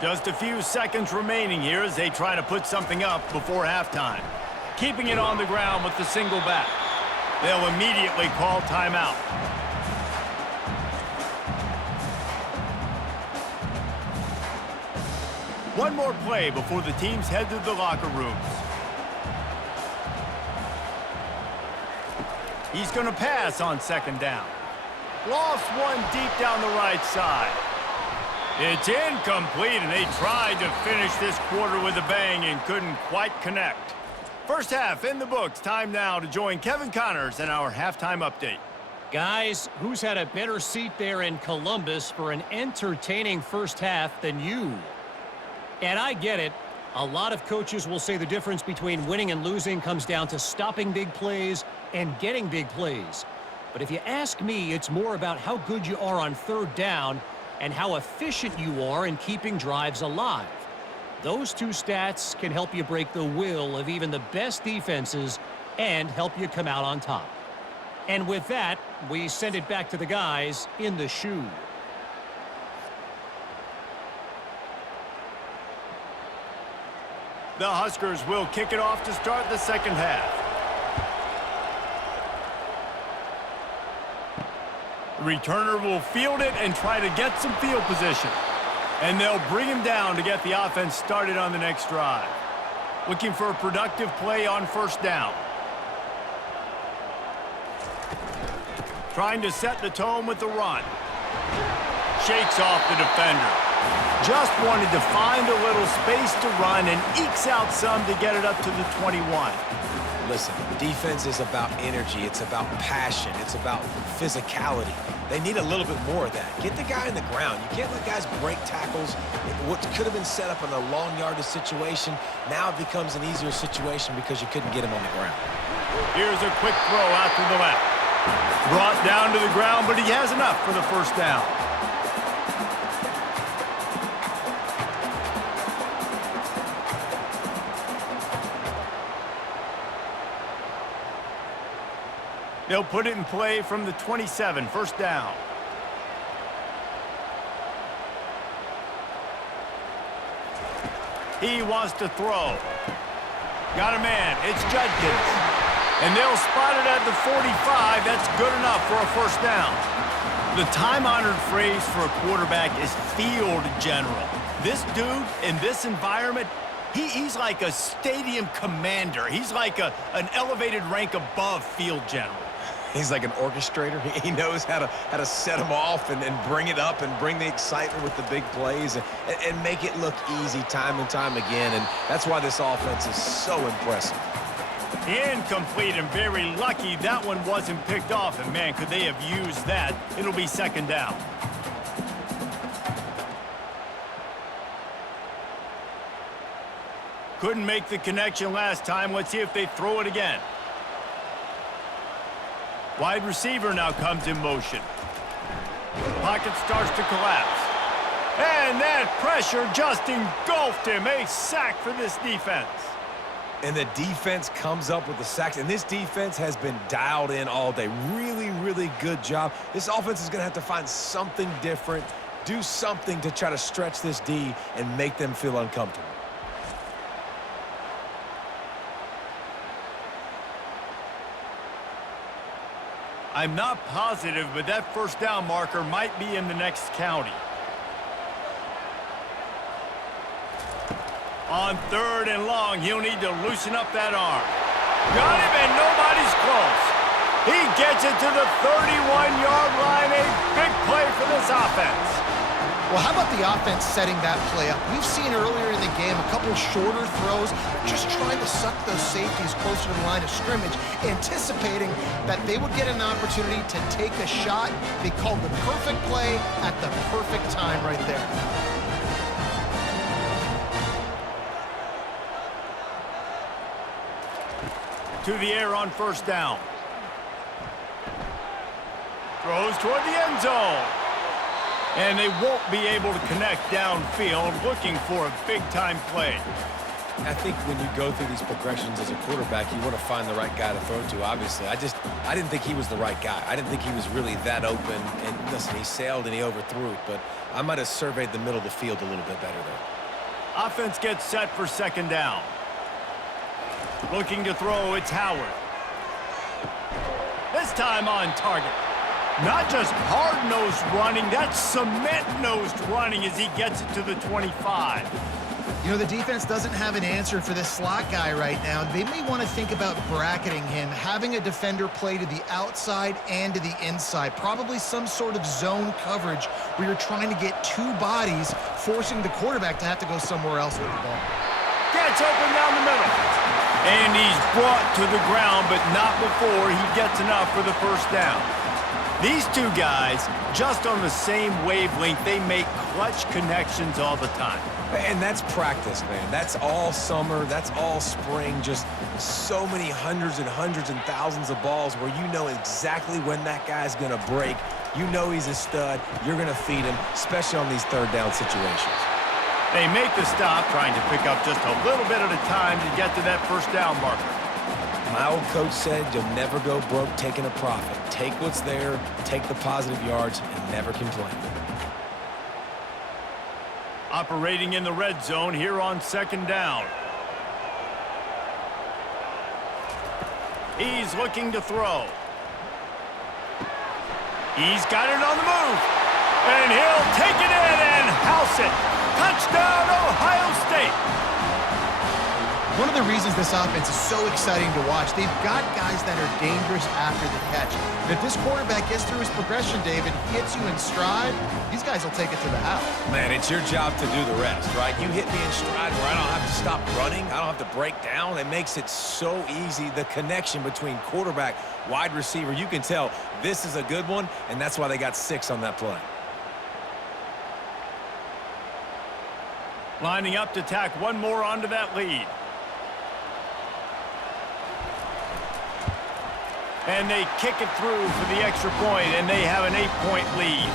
Just a few seconds remaining here as they try to put something up before halftime. Keeping it on the ground with the single back. They'll immediately call timeout. One more play before the teams head to the locker rooms. He's going to pass on 2nd down. Lost one deep down the right side. It's incomplete, and they tried to finish this quarter with a bang and couldn't quite connect. First half in the books. Time now to join Kevin Connors in our halftime update. Guys, who's had a better seat there in Columbus for an entertaining first half than you? And I get it. A lot of coaches will say the difference between winning and losing comes down to stopping big plays and getting big plays. But if you ask me, it's more about how good you are on 3rd down and how efficient you are in keeping drives alive. Those 2 stats can help you break the will of even the best defenses and help you come out on top. And with that, we send it back to the guys in the shoe. The Huskers will kick it off to start the second half. The returner will field it and try to get some field position. And they'll bring him down to get the offense started on the next drive. Looking for a productive play on 1st down. Trying to set the tone with the run. Shakes off the defender. Just wanted to find a little space to run and ekes out some to get it up to the 21. Listen, defense is about energy. It's about passion. It's about physicality. They need a little bit more of that. Get the guy in the ground. You can't let guys break tackles. What could have been set up in a long yardage situation, now it becomes an easier situation because you couldn't get him on the ground. Here's a quick throw out to the left. Brought down to the ground, but he has enough for the 1st down. They'll put it in play from the 27, first down. He wants to throw. Got a man. It's Judkins. And they'll spot it at the 45. That's good enough for a first down. The time-honored phrase for a quarterback is field general. This dude in this environment, he's like a stadium commander. He's like an elevated rank above field general. He's like an orchestrator. He knows how to set them off and bring it up and bring the excitement with the big plays and make it look easy time and time again. And that's why this offense is so impressive. Incomplete, and very lucky that one wasn't picked off. And, man, could they have used that? It'll be second down. Couldn't make the connection last time. Let's see if they throw it again. Wide receiver now comes in motion. Pocket starts to collapse. And that pressure just engulfed him. A sack for this defense. And the defense comes up with the sacks. And this defense has been dialed in all day. Really, really good job. This offense is going to have to find something different, do something to try to stretch this D and make them feel uncomfortable. I'm not positive, but that first down marker might be in the next county. On third and long, he'll need to loosen up that arm. Got him, and nobody's close. He gets it to the 31-yard line. A big play for this offense. Well, how about the offense setting that play up? We've seen earlier in the game a couple shorter throws, just trying to suck those safeties closer to the line of scrimmage, anticipating that they would get an opportunity to take a shot. They called the perfect play at the perfect time right there. To the air on first down. Throws toward the end zone. And they won't be able to connect downfield, looking for a big-time play. I think when you go through these progressions as a quarterback, you want to find the right guy to throw to, obviously. I didn't think he was the right guy. I didn't think he was really that open. And listen, he sailed and he overthrew it, but I might have surveyed the middle of the field a little bit better there. Offense gets set for second down. Looking to throw, it's Howard. This time on target. Not just hard-nosed running, that's cement-nosed running as he gets it to the 25. You know, the defense doesn't have an answer for this slot guy right now. They may want to think about bracketing him, having a defender play to the outside and to the inside. Probably some sort of zone coverage where you're trying to get two bodies, forcing the quarterback to have to go somewhere else with the ball. Gets open down the middle. And he's brought to the ground, but not before he gets enough for the first down. These two guys, just on the same wavelength, they make clutch connections all the time. And that's practice, man. That's all summer. That's all spring. Just so many hundreds and thousands of balls where you know exactly when that guy's going to break. You know he's a stud. You're going to feed him, especially on these third down situations. They make the stop, trying to pick up just a little bit at a time to get to that first down marker. My old coach said you'll never go broke taking a profit. Take what's there, take the positive yards, and never complain. Operating in the red zone here on second down. He's looking to throw. He's got it on the move. And he'll take it in and house it. Touchdown, Ohio State. One of the reasons this offense is so exciting to watch, they've got guys that are dangerous after the catch. And if this quarterback gets through his progression, David, hits you in stride, these guys will take it to the house. Man, it's your job to do the rest, right? You hit me in stride where I don't have to stop running. I don't have to break down. It makes it so easy. The connection between quarterback, wide receiver, you can tell this is a good one, and that's why they got 6 on that play. Lining up to tack one more onto that lead. And they kick it through for the extra point, and they have an 8-point lead.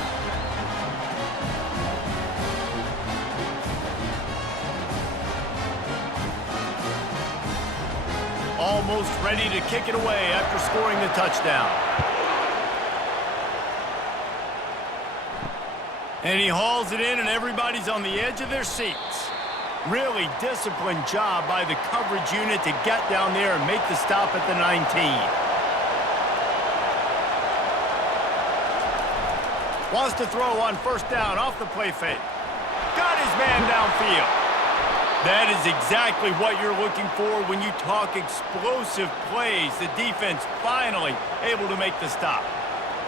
almost ready to kick it away after scoring the touchdown. And he hauls it in, and everybody's on the edge of their seats. Really disciplined job by the coverage unit to get down there and make the stop at the 19. Wants to throw on first down off the play fake. Got his man downfield. That is exactly what you're looking for when you talk explosive plays. The defense finally able to make the stop.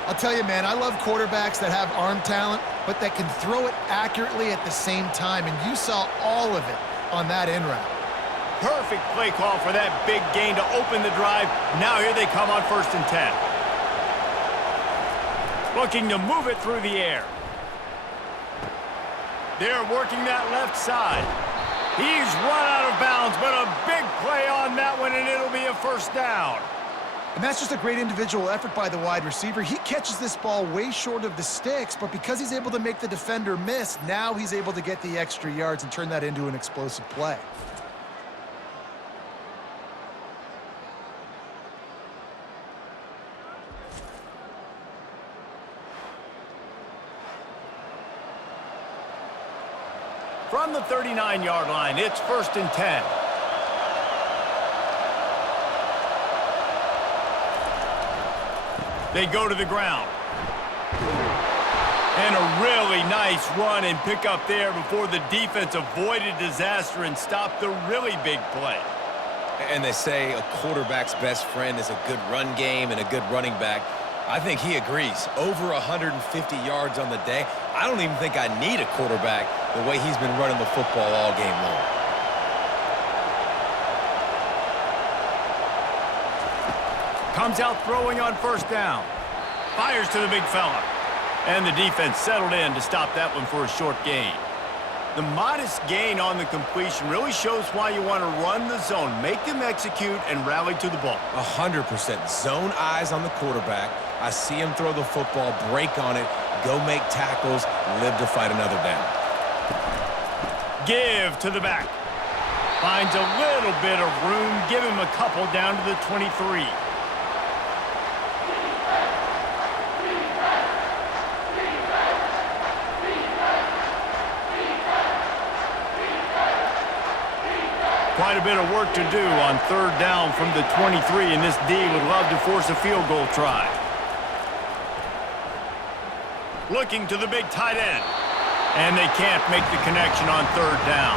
I'll tell you, man, I love quarterbacks that have arm talent, but that can throw it accurately at the same time, and you saw all of it on that end route. Perfect play call for that big gain to open the drive. Now here they come on 1st and 10. Looking to move it through the air. They're working that left side. He's run out of bounds, but a big play on that one, and it'll be a first down. And that's just a great individual effort by the wide receiver. He catches this ball way short of the sticks, but because he's able to make the defender miss, now he's able to get the extra yards and turn that into an explosive play. From the 39-yard line, it's 1st and 10. They go to the ground. And a really nice run and pick up there before the defense avoided disaster and stopped the really big play. And they say a quarterback's best friend is a good run game and a good running back. I think he agrees. Over 150 yards on the day. I don't even think I need a quarterback the way he's been running the football all game long. Comes out throwing on first down. Fires to the big fella. And the defense settled in to stop that one for a short gain. The modest gain on the completion really shows why you want to run the zone, make them execute, and rally to the ball. 100%. Zone eyes on the quarterback. I see him throw the football, break on it, go make tackles, live to fight another down. Give to the back. Finds a little bit of room. Give him a couple down to the 23. Quite a bit of work to do on 3rd down from the 23, and this D would love to force a field goal try. Looking to the big tight end. And they can't make the connection on 3rd down.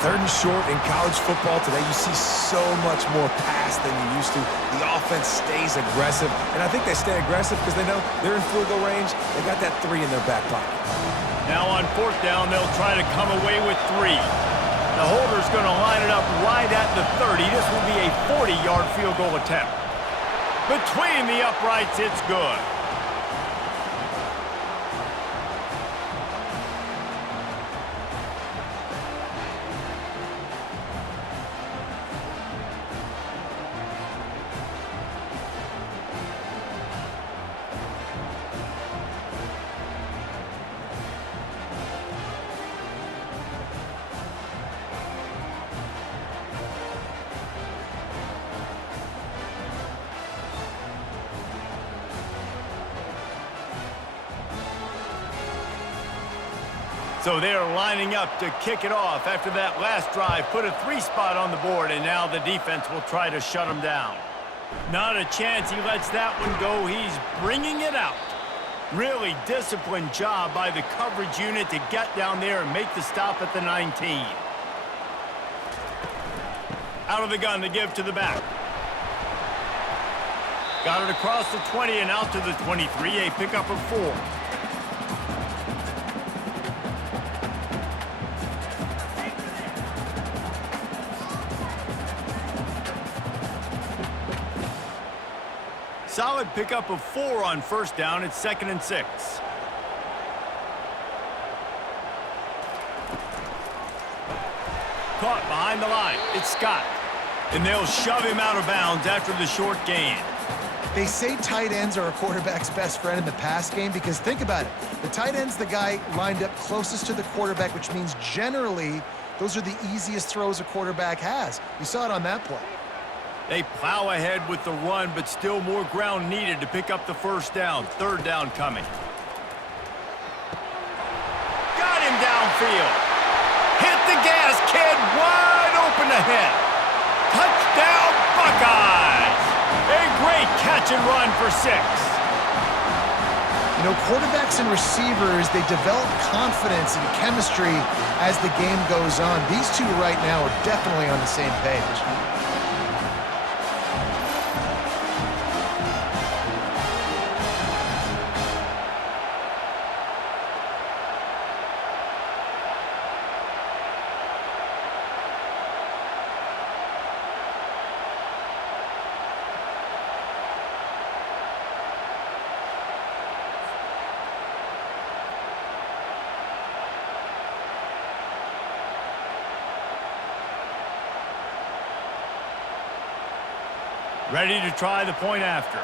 3rd and short in college football today, you see so much more pass than you used to. The offense stays aggressive, and I think they stay aggressive because they know they're in field goal range. They got that 3 in their back pocket. Now on 4th down, they'll try to come away with 3. The holder's going to line it up right at the 30. This will be a 40-yard field goal attempt. Between the uprights, it's good. So they're lining up to kick it off after that last drive. Put a 3 spot on the board, and now the defense will try to shut him down. Not a chance he lets that one go. He's bringing it out. Really disciplined job by the coverage unit to get down there and make the stop at the 19. Out of the gun to give to the back. Got it across the 20 and out to the 23. A pickup of 4. Solid pickup of 4 on 1st down. It's 2nd and 6. Caught behind the line. It's Scott. And they'll shove him out of bounds after the short gain. They say tight ends are a quarterback's best friend in the pass game because think about it. The tight end's the guy lined up closest to the quarterback, which means generally those are the easiest throws a quarterback has. You saw it on that play. They plow ahead with the run, but still more ground needed to pick up the first down. Third down coming. Got him downfield. Hit the gas, kid. Wide open ahead. Touchdown, Buckeyes. A great catch and run for 6. You know, quarterbacks and receivers, they develop confidence and chemistry as the game goes on. These two right now are definitely on the same page. Ready to try the point after.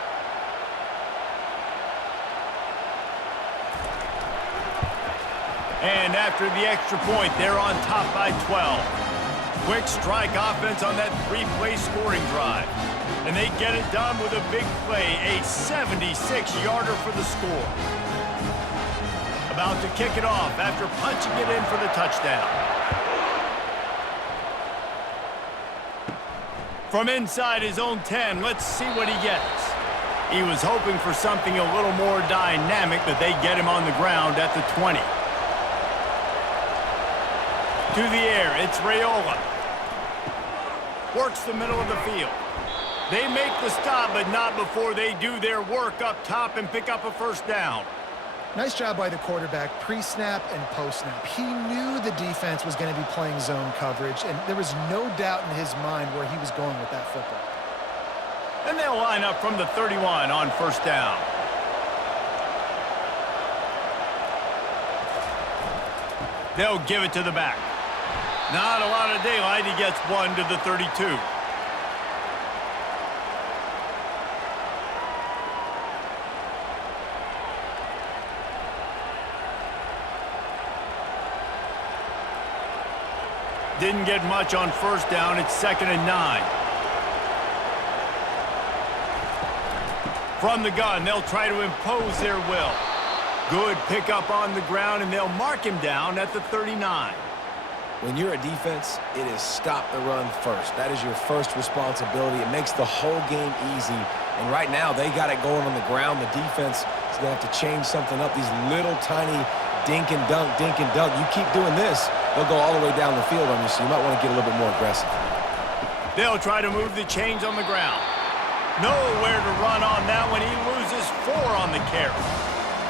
And after the extra point, they're on top by 12. Quick strike offense on that 3-play scoring drive. And they get it done with a big play, a 76-yarder for the score. About to kick it off after punching it in for the touchdown. From inside his own 10, let's see what he gets. He was hoping for something a little more dynamic, but they get him on the ground at the 20. To the air, it's Raiola. Works the middle of the field. They make the stop, but not before they do their work up top and pick up a first down. Nice job by the quarterback, pre-snap and post-snap. He knew the defense was going to be playing zone coverage, and there was no doubt in his mind where he was going with that football. And they'll line up from the 31 on first down. They'll give it to the back. Not a lot of daylight. He gets one to the 32. Didn't get much on first down. It's 2nd and 9. From the gun, they'll try to impose their will. Good pickup on the ground, and they'll mark him down at the 39. When you're a defense, it is stop the run first. That is your first responsibility. It makes the whole game easy. And right now, they got it going on the ground. The defense is going to have to change something up. These little tiny dink and dunk, dink and dunk. You keep doing this, they'll go all the way down the field on you, so you might want to get a little bit more aggressive. They'll try to move the chains on the ground. Nowhere to run on that one. He loses 4 on the carry.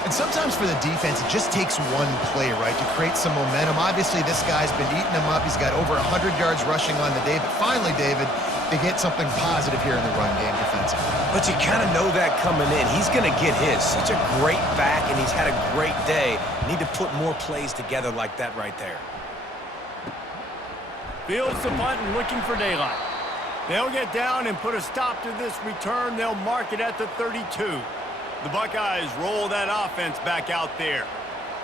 And sometimes for the defense, it just takes one play, right, to create some momentum. Obviously, this guy's been eating them up. He's got over 100 yards rushing on the day. But finally, David, they get something positive here in the run game defensively. But you kind of know that coming in. He's going to get his. Such a great back, and he's had a great day. Need to put more plays together like that right there. Fields the punt and looking for daylight. They'll get down and put a stop to this return. They'll mark it at the 32. The Buckeyes roll that offense back out there.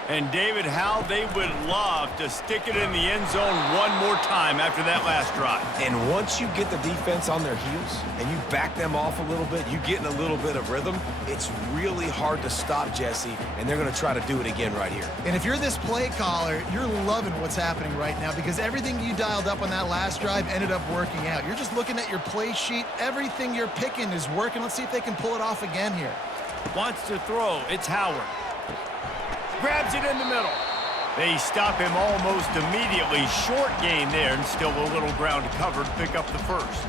And David, how they would love to stick it in the end zone one more time after that last drive. And once you get the defense on their heels and you back them off a little bit, you get in a little bit of rhythm, it's really hard to stop, Jesse, and they're going to try to do it again right here. And if you're this play caller, you're loving what's happening right now because everything you dialed up on that last drive ended up working out. You're just looking at your play sheet. Everything you're picking is working. Let's see if they can pull it off again here. Wants to throw. It's Howard. Grabs it in the middle. They stop him almost immediately. Short gain there, and still a little ground to cover to pick up the first.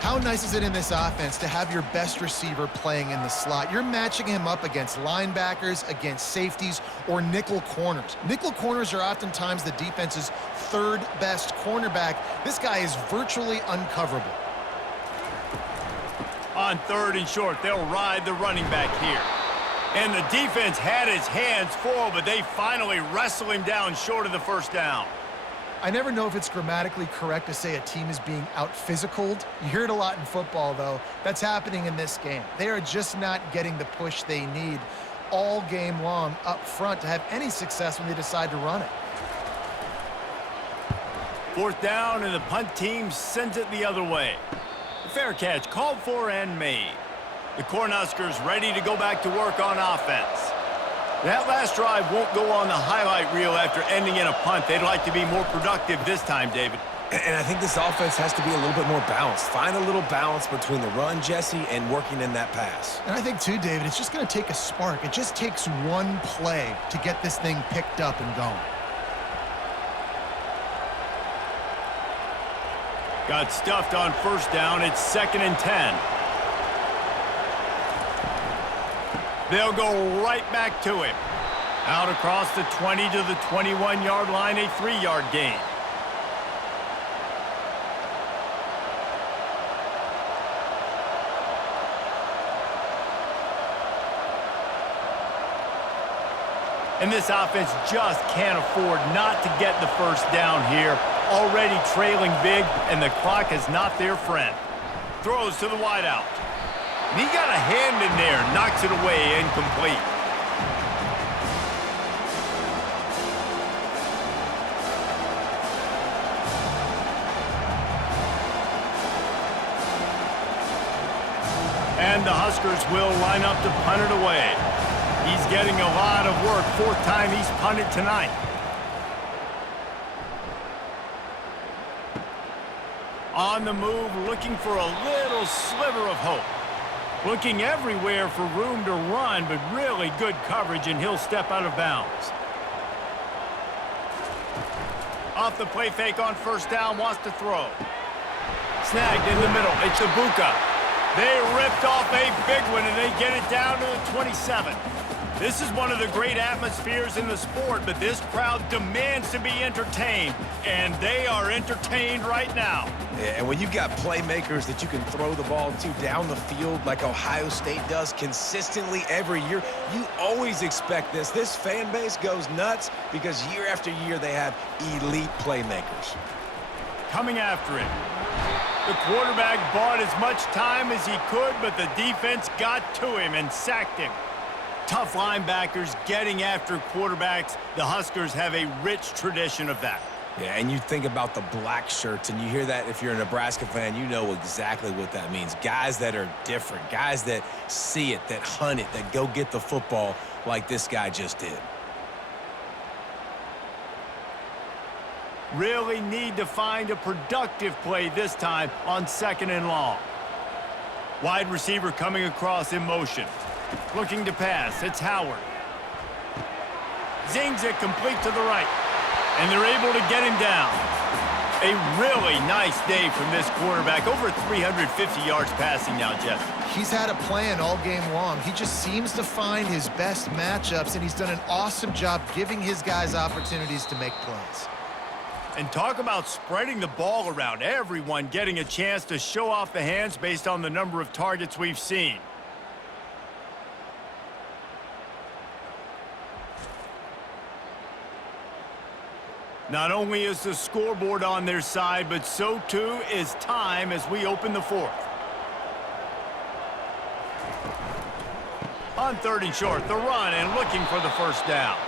How nice is it in this offense to have your best receiver playing in the slot? You're matching him up against linebackers, against safeties, or nickel corners. Nickel corners are oftentimes the defense's third best cornerback. This guy is virtually uncoverable. On 3rd and short, they'll ride the running back here. And the defense had his hands full, but they finally wrestle him down short of the first down. I never know if it's grammatically correct to say a team is being out-physicaled. You hear it a lot in football, though. That's happening in this game. They are just not getting the push they need all game long up front to have any success when they decide to run it. 4th down, and the punt team sends it the other way. fair catch, called for and made. The Cornhuskers ready to go back to work on offense. That last drive won't go on the highlight reel after ending in a punt. They'd like to be more productive this time, David. And I think this offense has to be a little bit more balanced. Find a little balance between the run, Jesse, and working in that pass. And I think, too, David, it's just going to take a spark. It just takes one play to get this thing picked up and going. Got stuffed on first down. It's 2nd and 10. They'll go right back to him. Out across the 20 to the 21-yard line, a 3-yard gain. And this offense just can't afford not to get the first down here. Already trailing big, and the clock is not their friend. Throws to the wideout. And he got a hand in there, knocks it away, incomplete. And the Huskers will line up to punt it away. He's getting a lot of work. 4th time he's punted tonight. On the move, looking for a little sliver of hope. Looking everywhere for room to run, but really good coverage, and he'll step out of bounds. Off the play fake on first down, wants to throw. Snagged in the middle. It's Ibuka. They ripped off a big one, and they get it down to the 27. This is one of the great atmospheres in the sport, but this crowd demands to be entertained, and they are entertained right now. Yeah, and when you've got playmakers that you can throw the ball to down the field like Ohio State does consistently every year, you always expect this. This fan base goes nuts because year after year they have elite playmakers. Coming after it. The quarterback bought as much time as he could, but the defense got to him and sacked him. Tough linebackers getting after quarterbacks. The Huskers have a rich tradition of that. Yeah, and you think about the black shirts, and you hear that if you're a Nebraska fan, you know exactly what that means. Guys that are different, guys that see it, that hunt it, that go get the football like this guy just did. Really need to find a productive play this time on 2nd and long. Wide receiver coming across in motion. Looking to pass. It's Howard. Zings it complete to the right. And they're able to get him down. A really nice day from this quarterback. Over 350 yards passing now, Jeff. He's had a plan all game long. He just seems to find his best matchups, and he's done an awesome job giving his guys opportunities to make plays. And talk about spreading the ball around. Everyone getting a chance to show off the hands based on the number of targets we've seen. Not only is the scoreboard on their side, but so too is time as we open the 4th. On 3rd and short, the run and looking for the first down.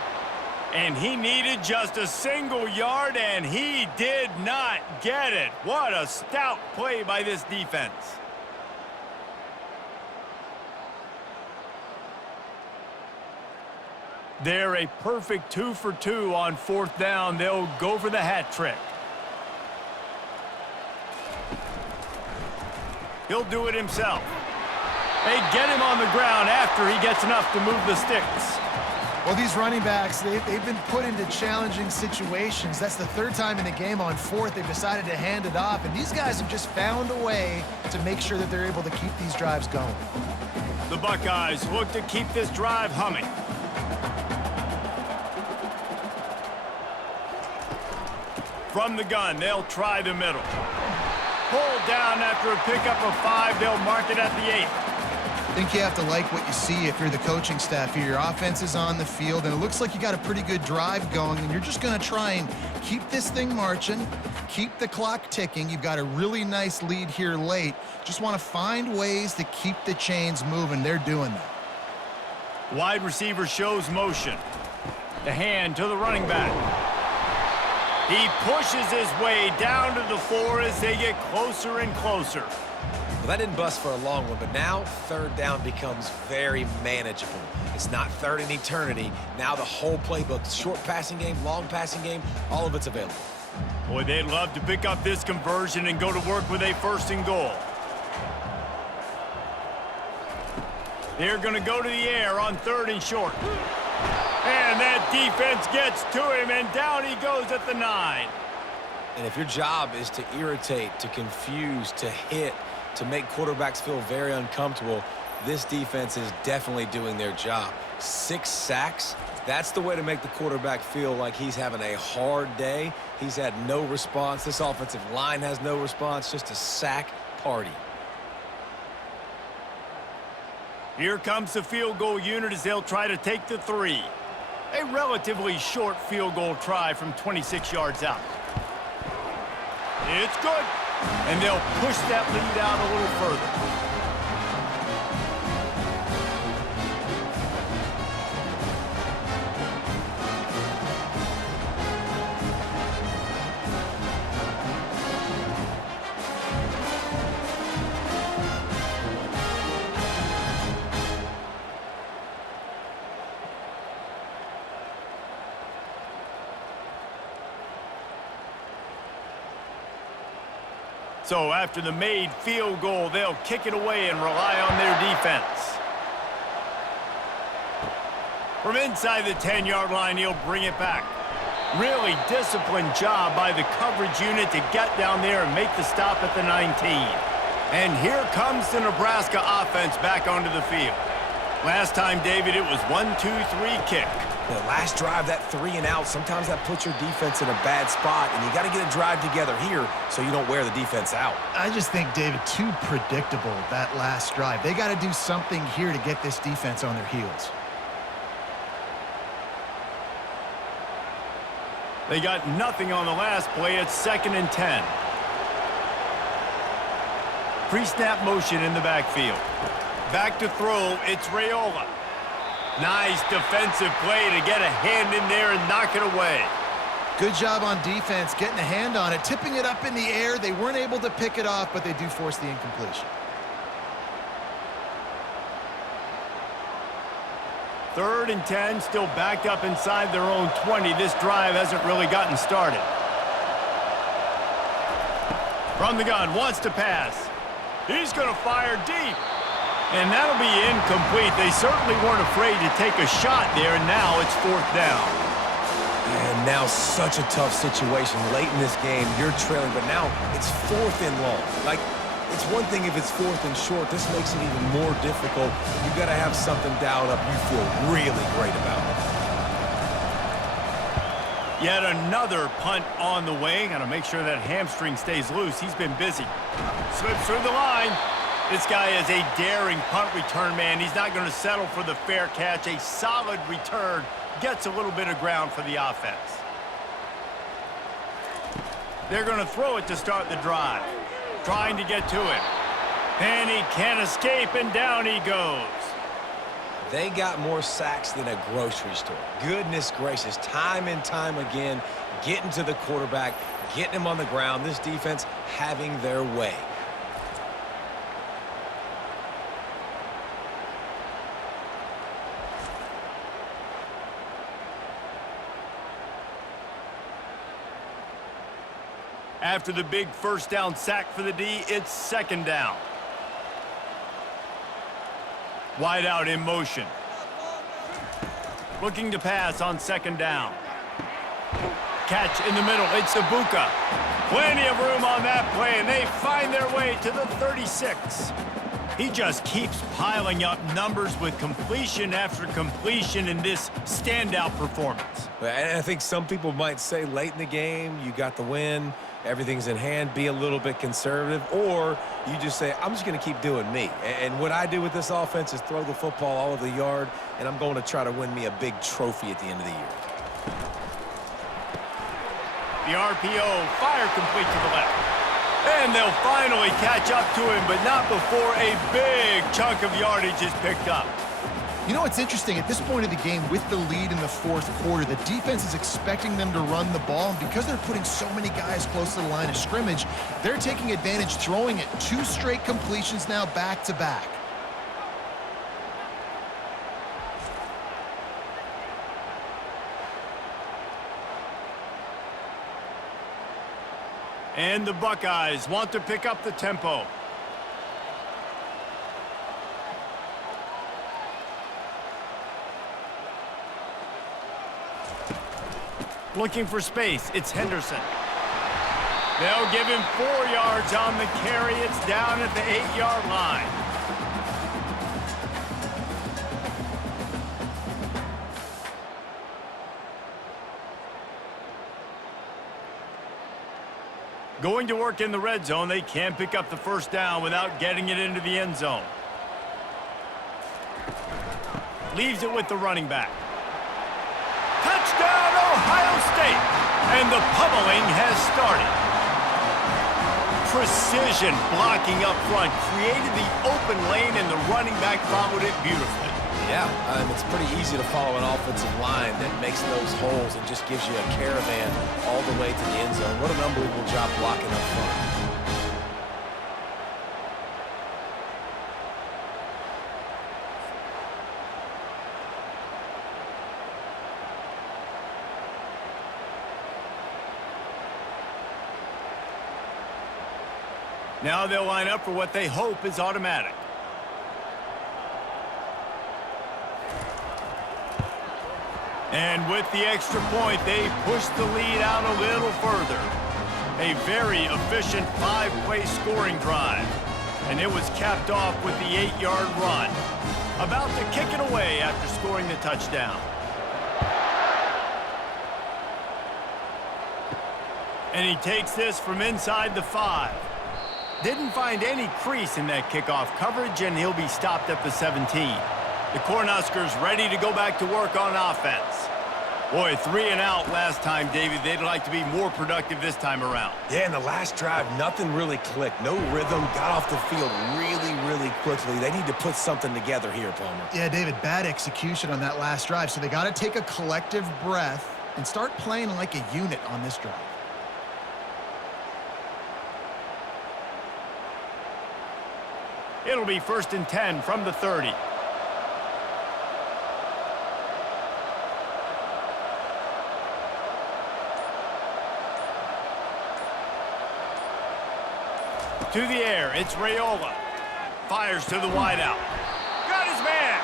And he needed just a single yard, and he did not get it. What a stout play by this defense. They're a perfect 2 for 2 on 4th down. They'll go for the hat trick. He'll do it himself. They get him on the ground after he gets enough to move the sticks. Well, these running backs, they've been put into challenging situations. That's the 3rd time in the game. On 4th, they've decided to hand it off, and these guys have just found a way to make sure that they're able to keep these drives going. The Buckeyes look to keep this drive humming. From the gun, they'll try the middle. Pulled down after a pickup of 5. They'll mark it at the 8. I think you have to like what you see if you're the coaching staff here. Your offense is on the field, and it looks like you got a pretty good drive going, and you're just going to try and keep this thing marching, keep the clock ticking. You've got a really nice lead here late. Just want to find ways to keep the chains moving. They're doing that. Wide receiver shows motion. The hand to the running back. He pushes his way down to the floor as they get closer and closer. Well, that didn't bust for a long one, but now third down becomes very manageable. It's not third in eternity. Now the whole playbook, short passing game, long passing game, all of it's available. Boy, they'd love to pick up this conversion and go to work with a 1st and goal. They're going to go to the air on 3rd and short. And that defense gets to him, and down he goes at the 9. And if your job is to irritate, to confuse, to hit, to make quarterbacks feel very uncomfortable, this defense is definitely doing their job. 6 sacks, that's the way to make the quarterback feel like he's having a hard day. He's had no response. This offensive line has no response, just a sack party. Here comes the field goal unit as they'll try to take the 3. A relatively short field goal try from 26 yards out. It's good. And they'll push that lead out a little further. So after the made field goal, they'll kick it away and rely on their defense. From inside the 10-yard line, he'll bring it back. Really disciplined job by the coverage unit to get down there and make the stop at the 19. And here comes the Nebraska offense back onto the field. Last time, David, it was 1-2-3 kick. The last drive, that 3 and out, sometimes that puts your defense in a bad spot, and you got to get a drive together here so you don't wear the defense out. I just think, David, too predictable, that last drive. They got to do something here to get this defense on their heels. They got nothing on the last play. It's 2nd and 10. Pre-snap motion in the backfield. Back to throw, it's Raiola. Nice defensive play to get a hand in there and knock it away. Good job on defense, getting a hand on it, tipping it up in the air. They weren't able to pick it off, but they do force the incompletion. 3rd and 10, still backed up inside their own 20. This drive hasn't really gotten started. From the gun, wants to pass. He's going to fire deep. And that'll be incomplete. They certainly weren't afraid to take a shot there, and now it's 4th down. And now such a tough situation late in this game. You're trailing, but now it's 4th and long. Like, it's one thing if it's 4th and short. This makes it even more difficult. You've got to have something dialed up you feel really great about. Yet another punt on the way. Got to make sure that hamstring stays loose. He's been busy. Slips through the line. This guy is a daring punt return man. He's not going to settle for the fair catch. A solid return gets a little bit of ground for the offense. They're going to throw it to start the drive. Trying to get to him. And he can't escape, and down he goes. They got more sacks than a grocery store. Goodness gracious, time and time again, getting to the quarterback, getting him on the ground. This defense having their way. After the big 1st down sack for the D, it's 2nd down. Wide out in motion. Looking to pass on 2nd down. Catch in the middle. It's Ibuka. Plenty of room on that play, and they find their way to the 36. He just keeps piling up numbers with completion after completion in this standout performance. And I think some people might say late in the game, you got the win, everything's in hand, be a little bit conservative, or you just say, I'm just going to keep doing me. And what I do with this offense is throw the football all over the yard, and I'm going to try to win me a big trophy at the end of the year. The RPO, fire complete to the left. And they'll finally catch up to him, but not before a big chunk of yardage is picked up. You know, it's interesting. At this point of the game, with the lead in the fourth quarter, the defense is expecting them to run the ball. And because they're putting so many guys close to the line of scrimmage, they're taking advantage, throwing it 2 straight completions now back-to-back. And the Buckeyes want to pick up the tempo. Looking for space, it's Henderson. They'll give him 4 yards on the carry. It's down at the 8-yard line. Going to work in the red zone, they can't pick up the first down without getting it into the end zone. Leaves it with the running back. Touchdown, Ohio State! And the pummeling has started. Precision blocking up front created the open lane, and the running back followed it beautifully. Yeah, it's pretty easy to follow an offensive line that makes those holes and just gives you a caravan all the way to the end zone. What an unbelievable job blocking up front. Now they'll line up for what they hope is automatic. And with the extra point, they push the lead out a little further. A very efficient 5-play scoring drive. And it was capped off with the 8-yard run. About to kick it away after scoring the touchdown. And he takes this from inside the 5. Didn't find any crease in that kickoff coverage, and he'll be stopped at the 17. The Cornhuskers ready to go back to work on offense. Boy, 3 and out last time, David. They'd like to be more productive this time around. Yeah, in the last drive, nothing really clicked. No rhythm, got off the field really quickly. They need to put something together here, Palmer. Yeah, David, bad execution on that last drive, so they got to take a collective breath and start playing like a unit on this drive. It'll be 1st and 10 from the 30. To the air, it's Raiola. Fires to the wideout. Got his man.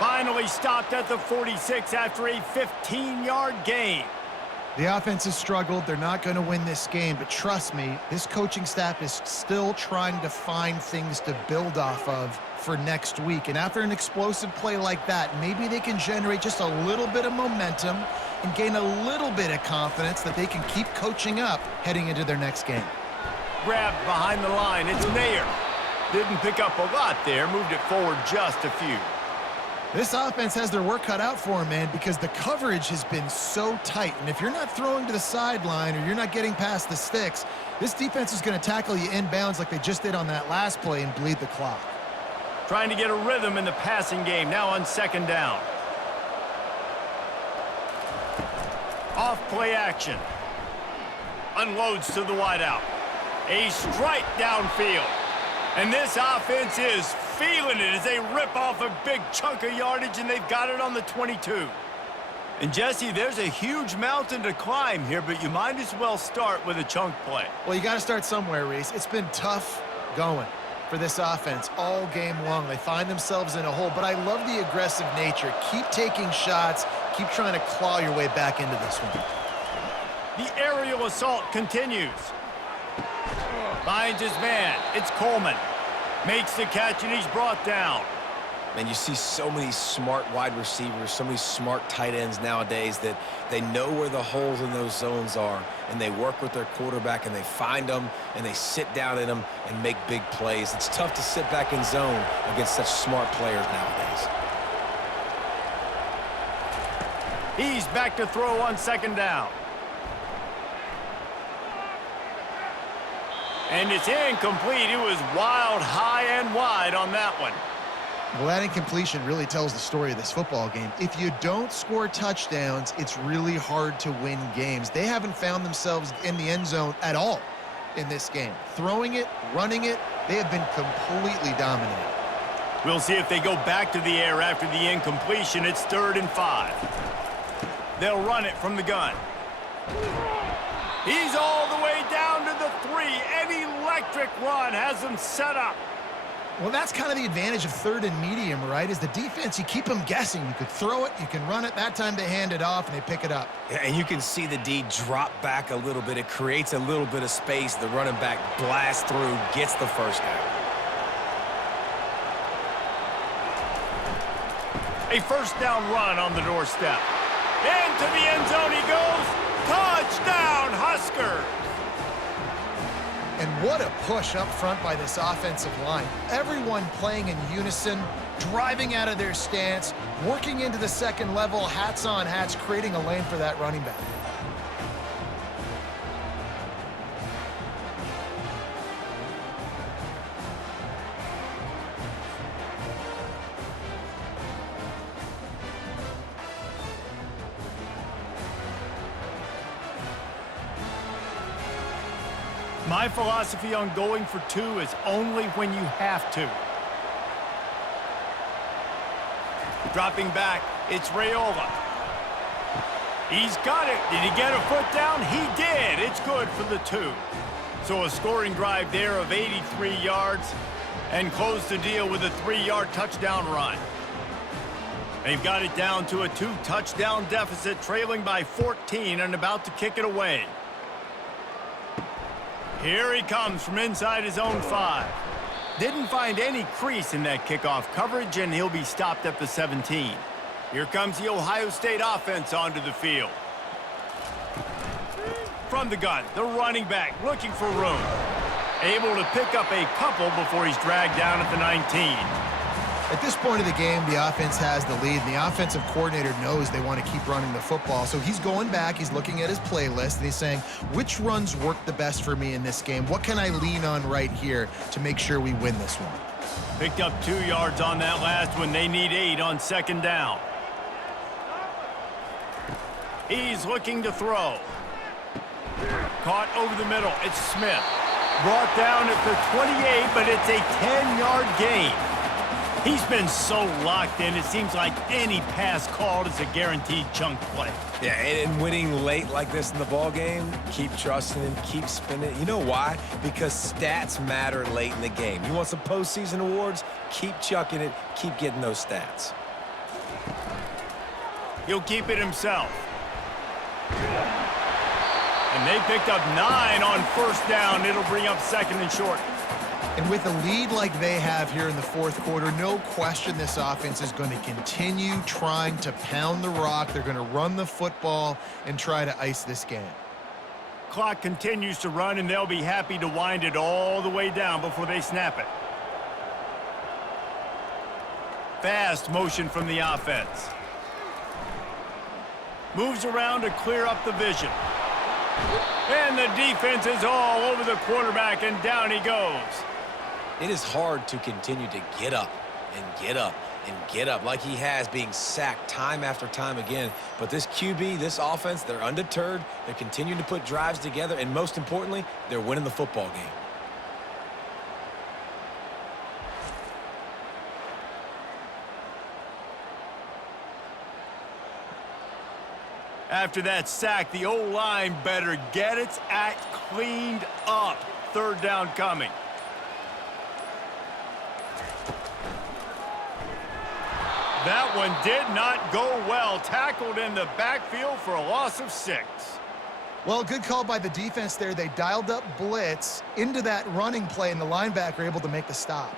Finally stopped at the 46 after a 15-yard gain. The offense has struggled. They're not going to win this game, but trust me, this coaching staff is still trying to find things to build off of for next week. And after an explosive play like that, maybe they can generate just a little bit of momentum and gain a little bit of confidence that they can keep coaching up heading into their next game. Grabbed behind the line, it's Nair. Didn't pick up a lot there, moved it forward just a few. This offense has their work cut out for them, man, because the coverage has been so tight. And if you're not throwing to the sideline or you're not getting past the sticks, this defense is going to tackle you inbounds like they just did on that last play and bleed the clock. Trying to get a rhythm in the passing game, now on 2nd down. Off play action. Unloads to the wideout. A strike downfield. And this offense is feeling it as they rip off a big chunk of yardage, and they've got it on the 22. And, Jesse, there's a huge mountain to climb here, but you might as well start with a chunk play. Well, you got to start somewhere, Reese. It's been tough going for this offense all game long. They find themselves in a hole, but I love the aggressive nature. Keep taking shots. Keep trying to claw your way back into this one. The aerial assault continues. Finds his man. It's Coleman. Makes the catch, and he's brought down. Man, you see so many smart wide receivers, so many smart tight ends nowadays that they know where the holes in those zones are, and they work with their quarterback, and they find them, and they sit down in them and make big plays. It's tough to sit back in zone against such smart players nowadays. He's back to throw on 2nd down. And it's incomplete. It was wild, high, and wide on that one. Well, that incompletion really tells the story of this football game. If you don't score touchdowns, it's really hard to win games. They haven't found themselves in the end zone at all in this game. Throwing it, running it, they have been completely dominated. We'll see if they go back to the air after the incompletion. It's 3rd and 5. They'll run it from the gun. He's all the way down to the 3. An electric run has them set up. Well, that's kind of the advantage of 3rd and medium, right? Is the defense, you keep them guessing. You could throw it, you can run it. That time they hand it off and they pick it up. Yeah, and you can see the D drop back a little bit. It creates a little bit of space. The running back blasts through, gets the first down. A first down run on the doorstep. Into the end zone he goes. Touchdown, Huskers! And what a push up front by this offensive line. Everyone playing in unison, driving out of their stance, working into the second level, hats on hats, creating a lane for that running back. My philosophy on going for 2 is only when you have to. Dropping back, it's Raiola. He's got it. Did he get a foot down? He did. It's good for the 2. So a scoring drive there of 83 yards and close the deal with a 3-yard touchdown run. They've got it down to a 2-touchdown deficit, trailing by 14 and about to kick it away. Here he comes from inside his own 5. Didn't find any crease in that kickoff coverage, and he'll be stopped at the 17. Here comes the Ohio State offense onto the field. From the gun, the running back looking for room. Able to pick up a couple before he's dragged down at the 19. At this point of the game, the offense has the lead, and the offensive coordinator knows they want to keep running the football. So he's going back, he's looking at his playlist, and he's saying, which runs work the best for me in this game? What can I lean on right here to make sure we win this one? Picked up 2 yards on that last one. They need 8 on 2nd down. He's looking to throw. Caught over the middle. It's Smith. Brought down at the 28, but it's a 10-yard gain. He's been so locked in, it seems like any pass called is a guaranteed chunk play. Yeah, and winning late like this in the ball game, keep trusting him, keep spinning it. You know why? Because stats matter late in the game. You want some postseason awards? Keep chucking it, keep getting those stats. He'll keep it himself. And they picked up 9 on 1st down. It'll bring up 2nd and short. And with a lead like they have here in the 4th quarter, no question this offense is going to continue trying to pound the rock. They're going to run the football and try to ice this game. Clock continues to run, and they'll be happy to wind it all the way down before they snap it. Fast motion from the offense. Moves around to clear up the vision. And the defense is all over the quarterback, and down he goes. It is hard to continue to get up and get up and get up like he has, being sacked time after time again. But this QB, this offense, they're undeterred. They're continuing to put drives together, and most importantly, they're winning the football game. After that sack, the O-line better get its act cleaned up. 3rd down coming. That one did not go well. Tackled in the backfield for a loss of 6. Well, good call by the defense there. They dialed up blitz into that running play, and the linebacker able to make the stop.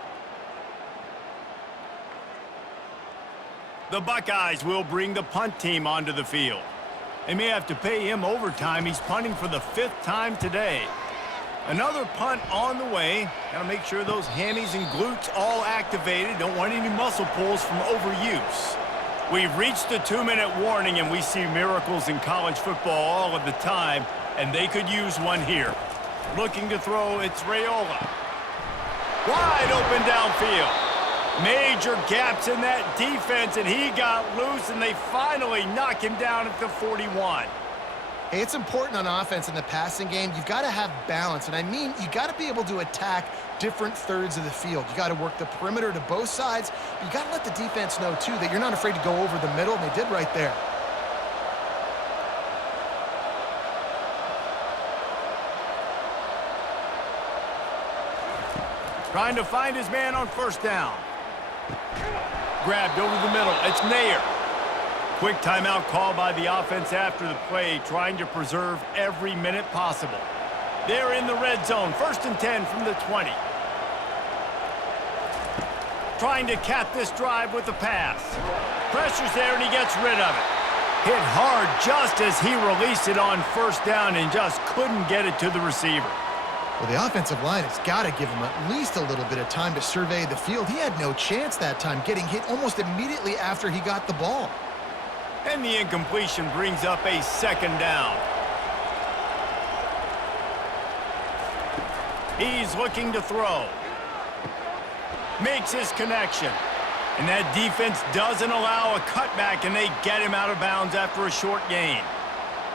The Buckeyes will bring the punt team onto the field. They may have to pay him overtime. He's punting for the 5th time today. Another punt on the way. Got to make sure those hammies and glutes all activated. Don't want any muscle pulls from overuse. We've reached the 2-minute warning, and we see miracles in college football all of the time, and they could use one here. Looking to throw, it's Raiola. Wide open downfield. Major gaps in that defense, and he got loose, and they finally knock him down at the 41. Hey, it's important on offense in the passing game. You've got to have balance, and I mean you got to be able to attack different thirds of the field. You got to work the perimeter to both sides, but you got to let the defense know, too, that you're not afraid to go over the middle, and they did right there. Trying to find his man on first down. Grabbed over the middle. It's Nair. Quick timeout call by the offense after the play, trying to preserve every minute possible. They're in the red zone. 1st and 10 from the 20. Trying to cap this drive with a pass. Pressure's there, and he gets rid of it. Hit hard just as he released it on first down and just couldn't get it to the receiver. Well, the offensive line has got to give him at least a little bit of time to survey the field. He had no chance that time, getting hit almost immediately after he got the ball. And the incompletion brings up a 2nd down. He's looking to throw. Makes his connection. And that defense doesn't allow a cutback, and they get him out of bounds after a short gain.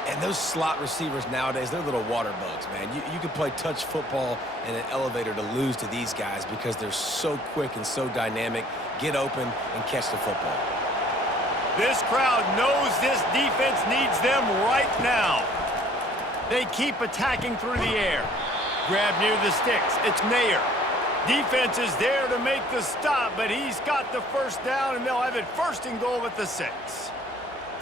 And those slot receivers nowadays, they're little water bugs, man. You can play touch football in an elevator to lose to these guys because they're so quick and so dynamic. Get open and catch the football. This crowd knows this defense needs them right now. They keep attacking through the air. Grab near the sticks. It's Nair. Defense is there to make the stop, but he's got the first down, and they'll have it 1st and goal at the 6.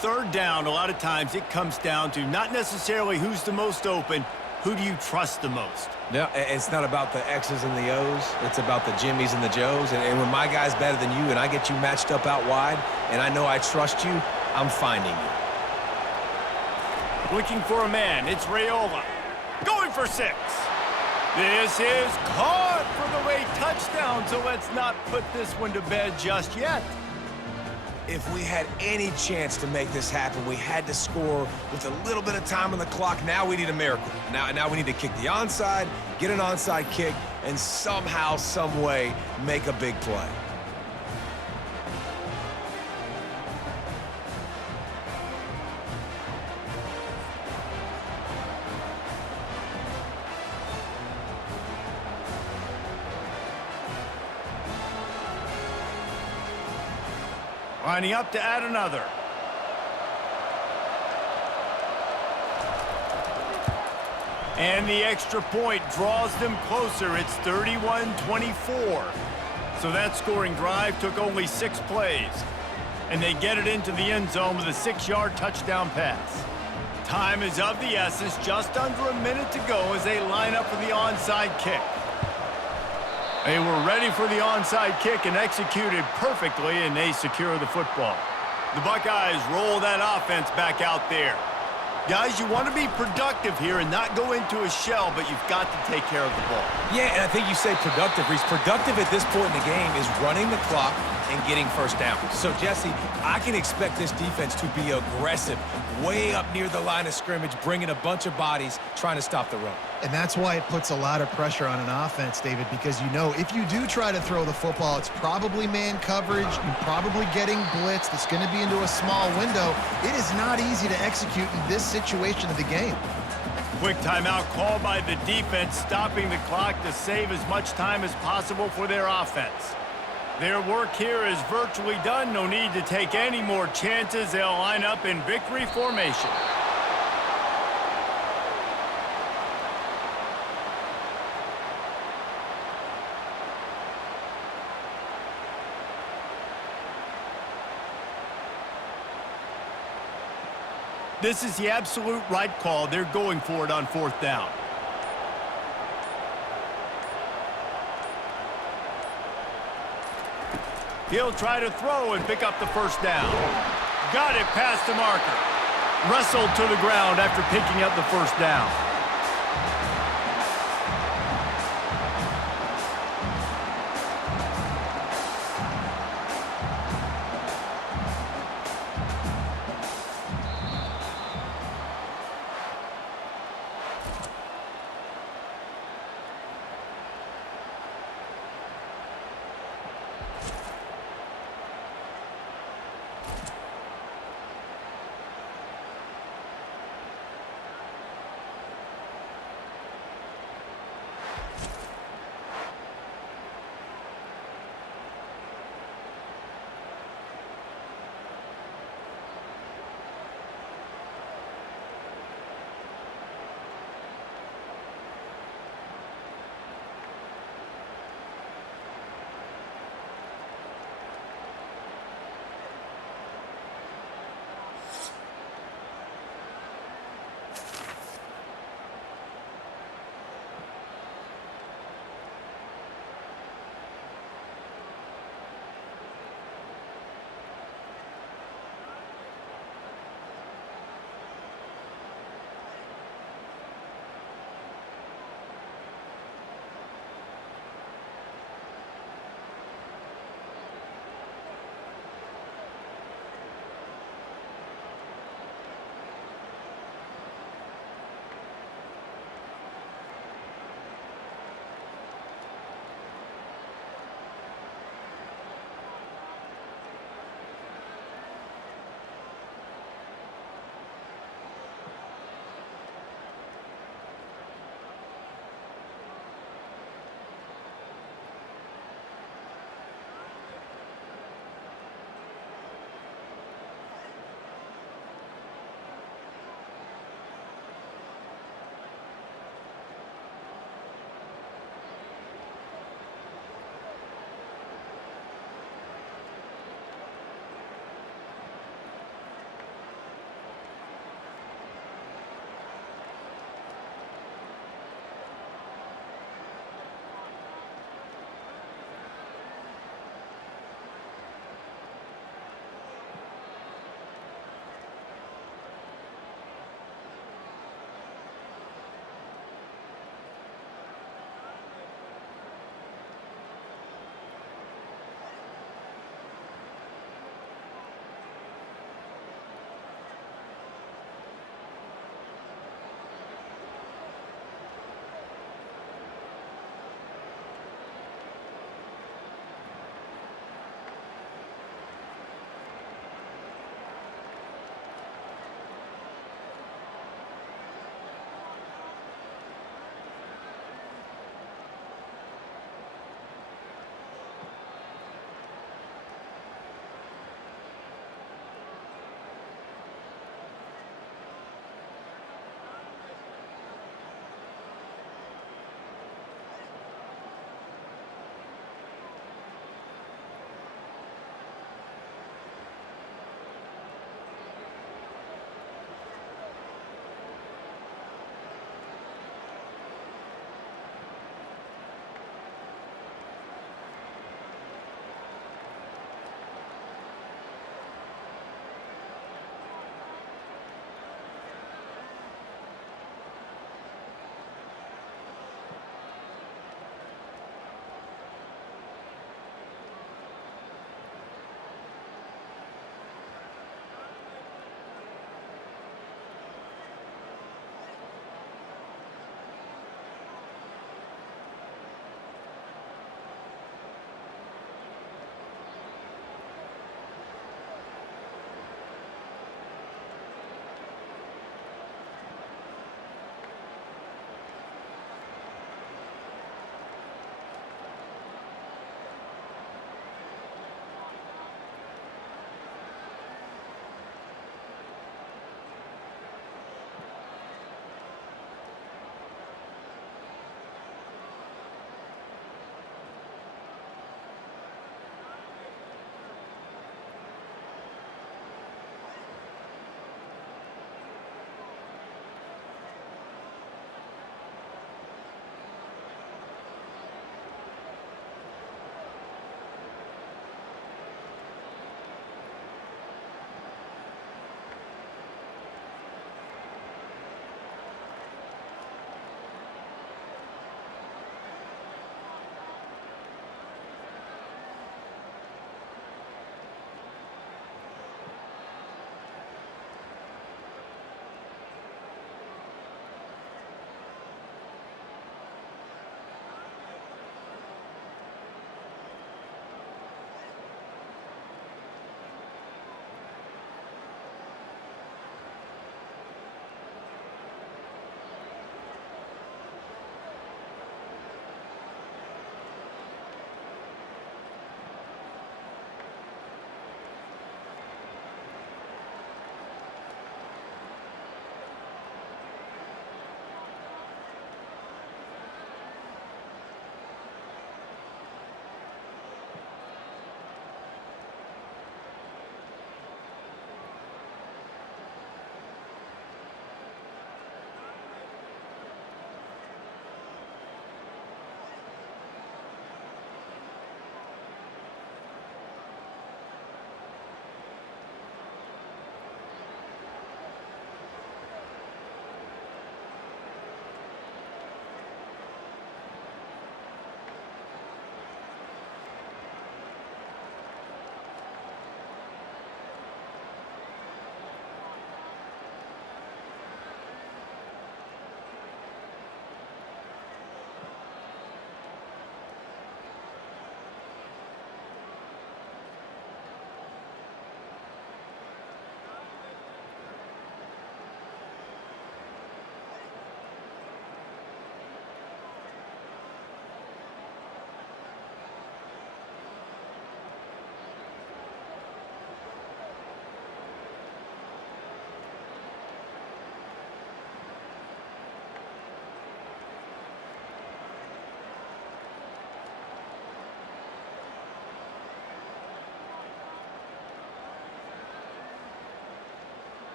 3rd down, a lot of times it comes down to not necessarily who's the most open, who do you trust the most? No, it's not about the X's and the O's. It's about the Jimmys and the Joes. And when my guy's better than you and I get you matched up out wide and I know I trust you, I'm finding you. Looking for a man. It's Raiola. Going for 6. This is caught for the late touchdown, so let's not put this one to bed just yet. If we had any chance to make this happen, we had to score with a little bit of time on the clock. Now we need a miracle. Now we need to kick the onside, get an onside kick, and somehow, some way, make a big play. Lining up to add another. And the extra point draws them closer. It's 31-24. So that scoring drive took only 6 plays. And they get it into the end zone with a 6-yard touchdown pass. Time is of the essence. Just under a minute to go as they line up for the onside kick. They were ready for the onside kick and executed perfectly, and they secure the football. The Buckeyes roll that offense back out there. Guys, you want to be productive here and not go into a shell, but you've got to take care of the ball. Yeah, and I think you say productive, Reese. Productive at this point in the game is running the clock and getting first down. So, Jesse, I can expect this defense to be aggressive, way up near the line of scrimmage, bringing a bunch of bodies, trying to stop the run. And that's why it puts a lot of pressure on an offense, David, because you know if you do try to throw the football, it's probably man coverage, you're probably getting blitzed, it's going to be into a small window. It is not easy to execute in this situation of the game. Quick timeout called by the defense, stopping the clock to save as much time as possible for their offense. Their work here is virtually done. No need to take any more chances. They'll line up in victory formation. This is the absolute right call. They're going for it on 4th down. He'll try to throw and pick up the first down. Got it past the marker. Wrestled to the ground after picking up the first down.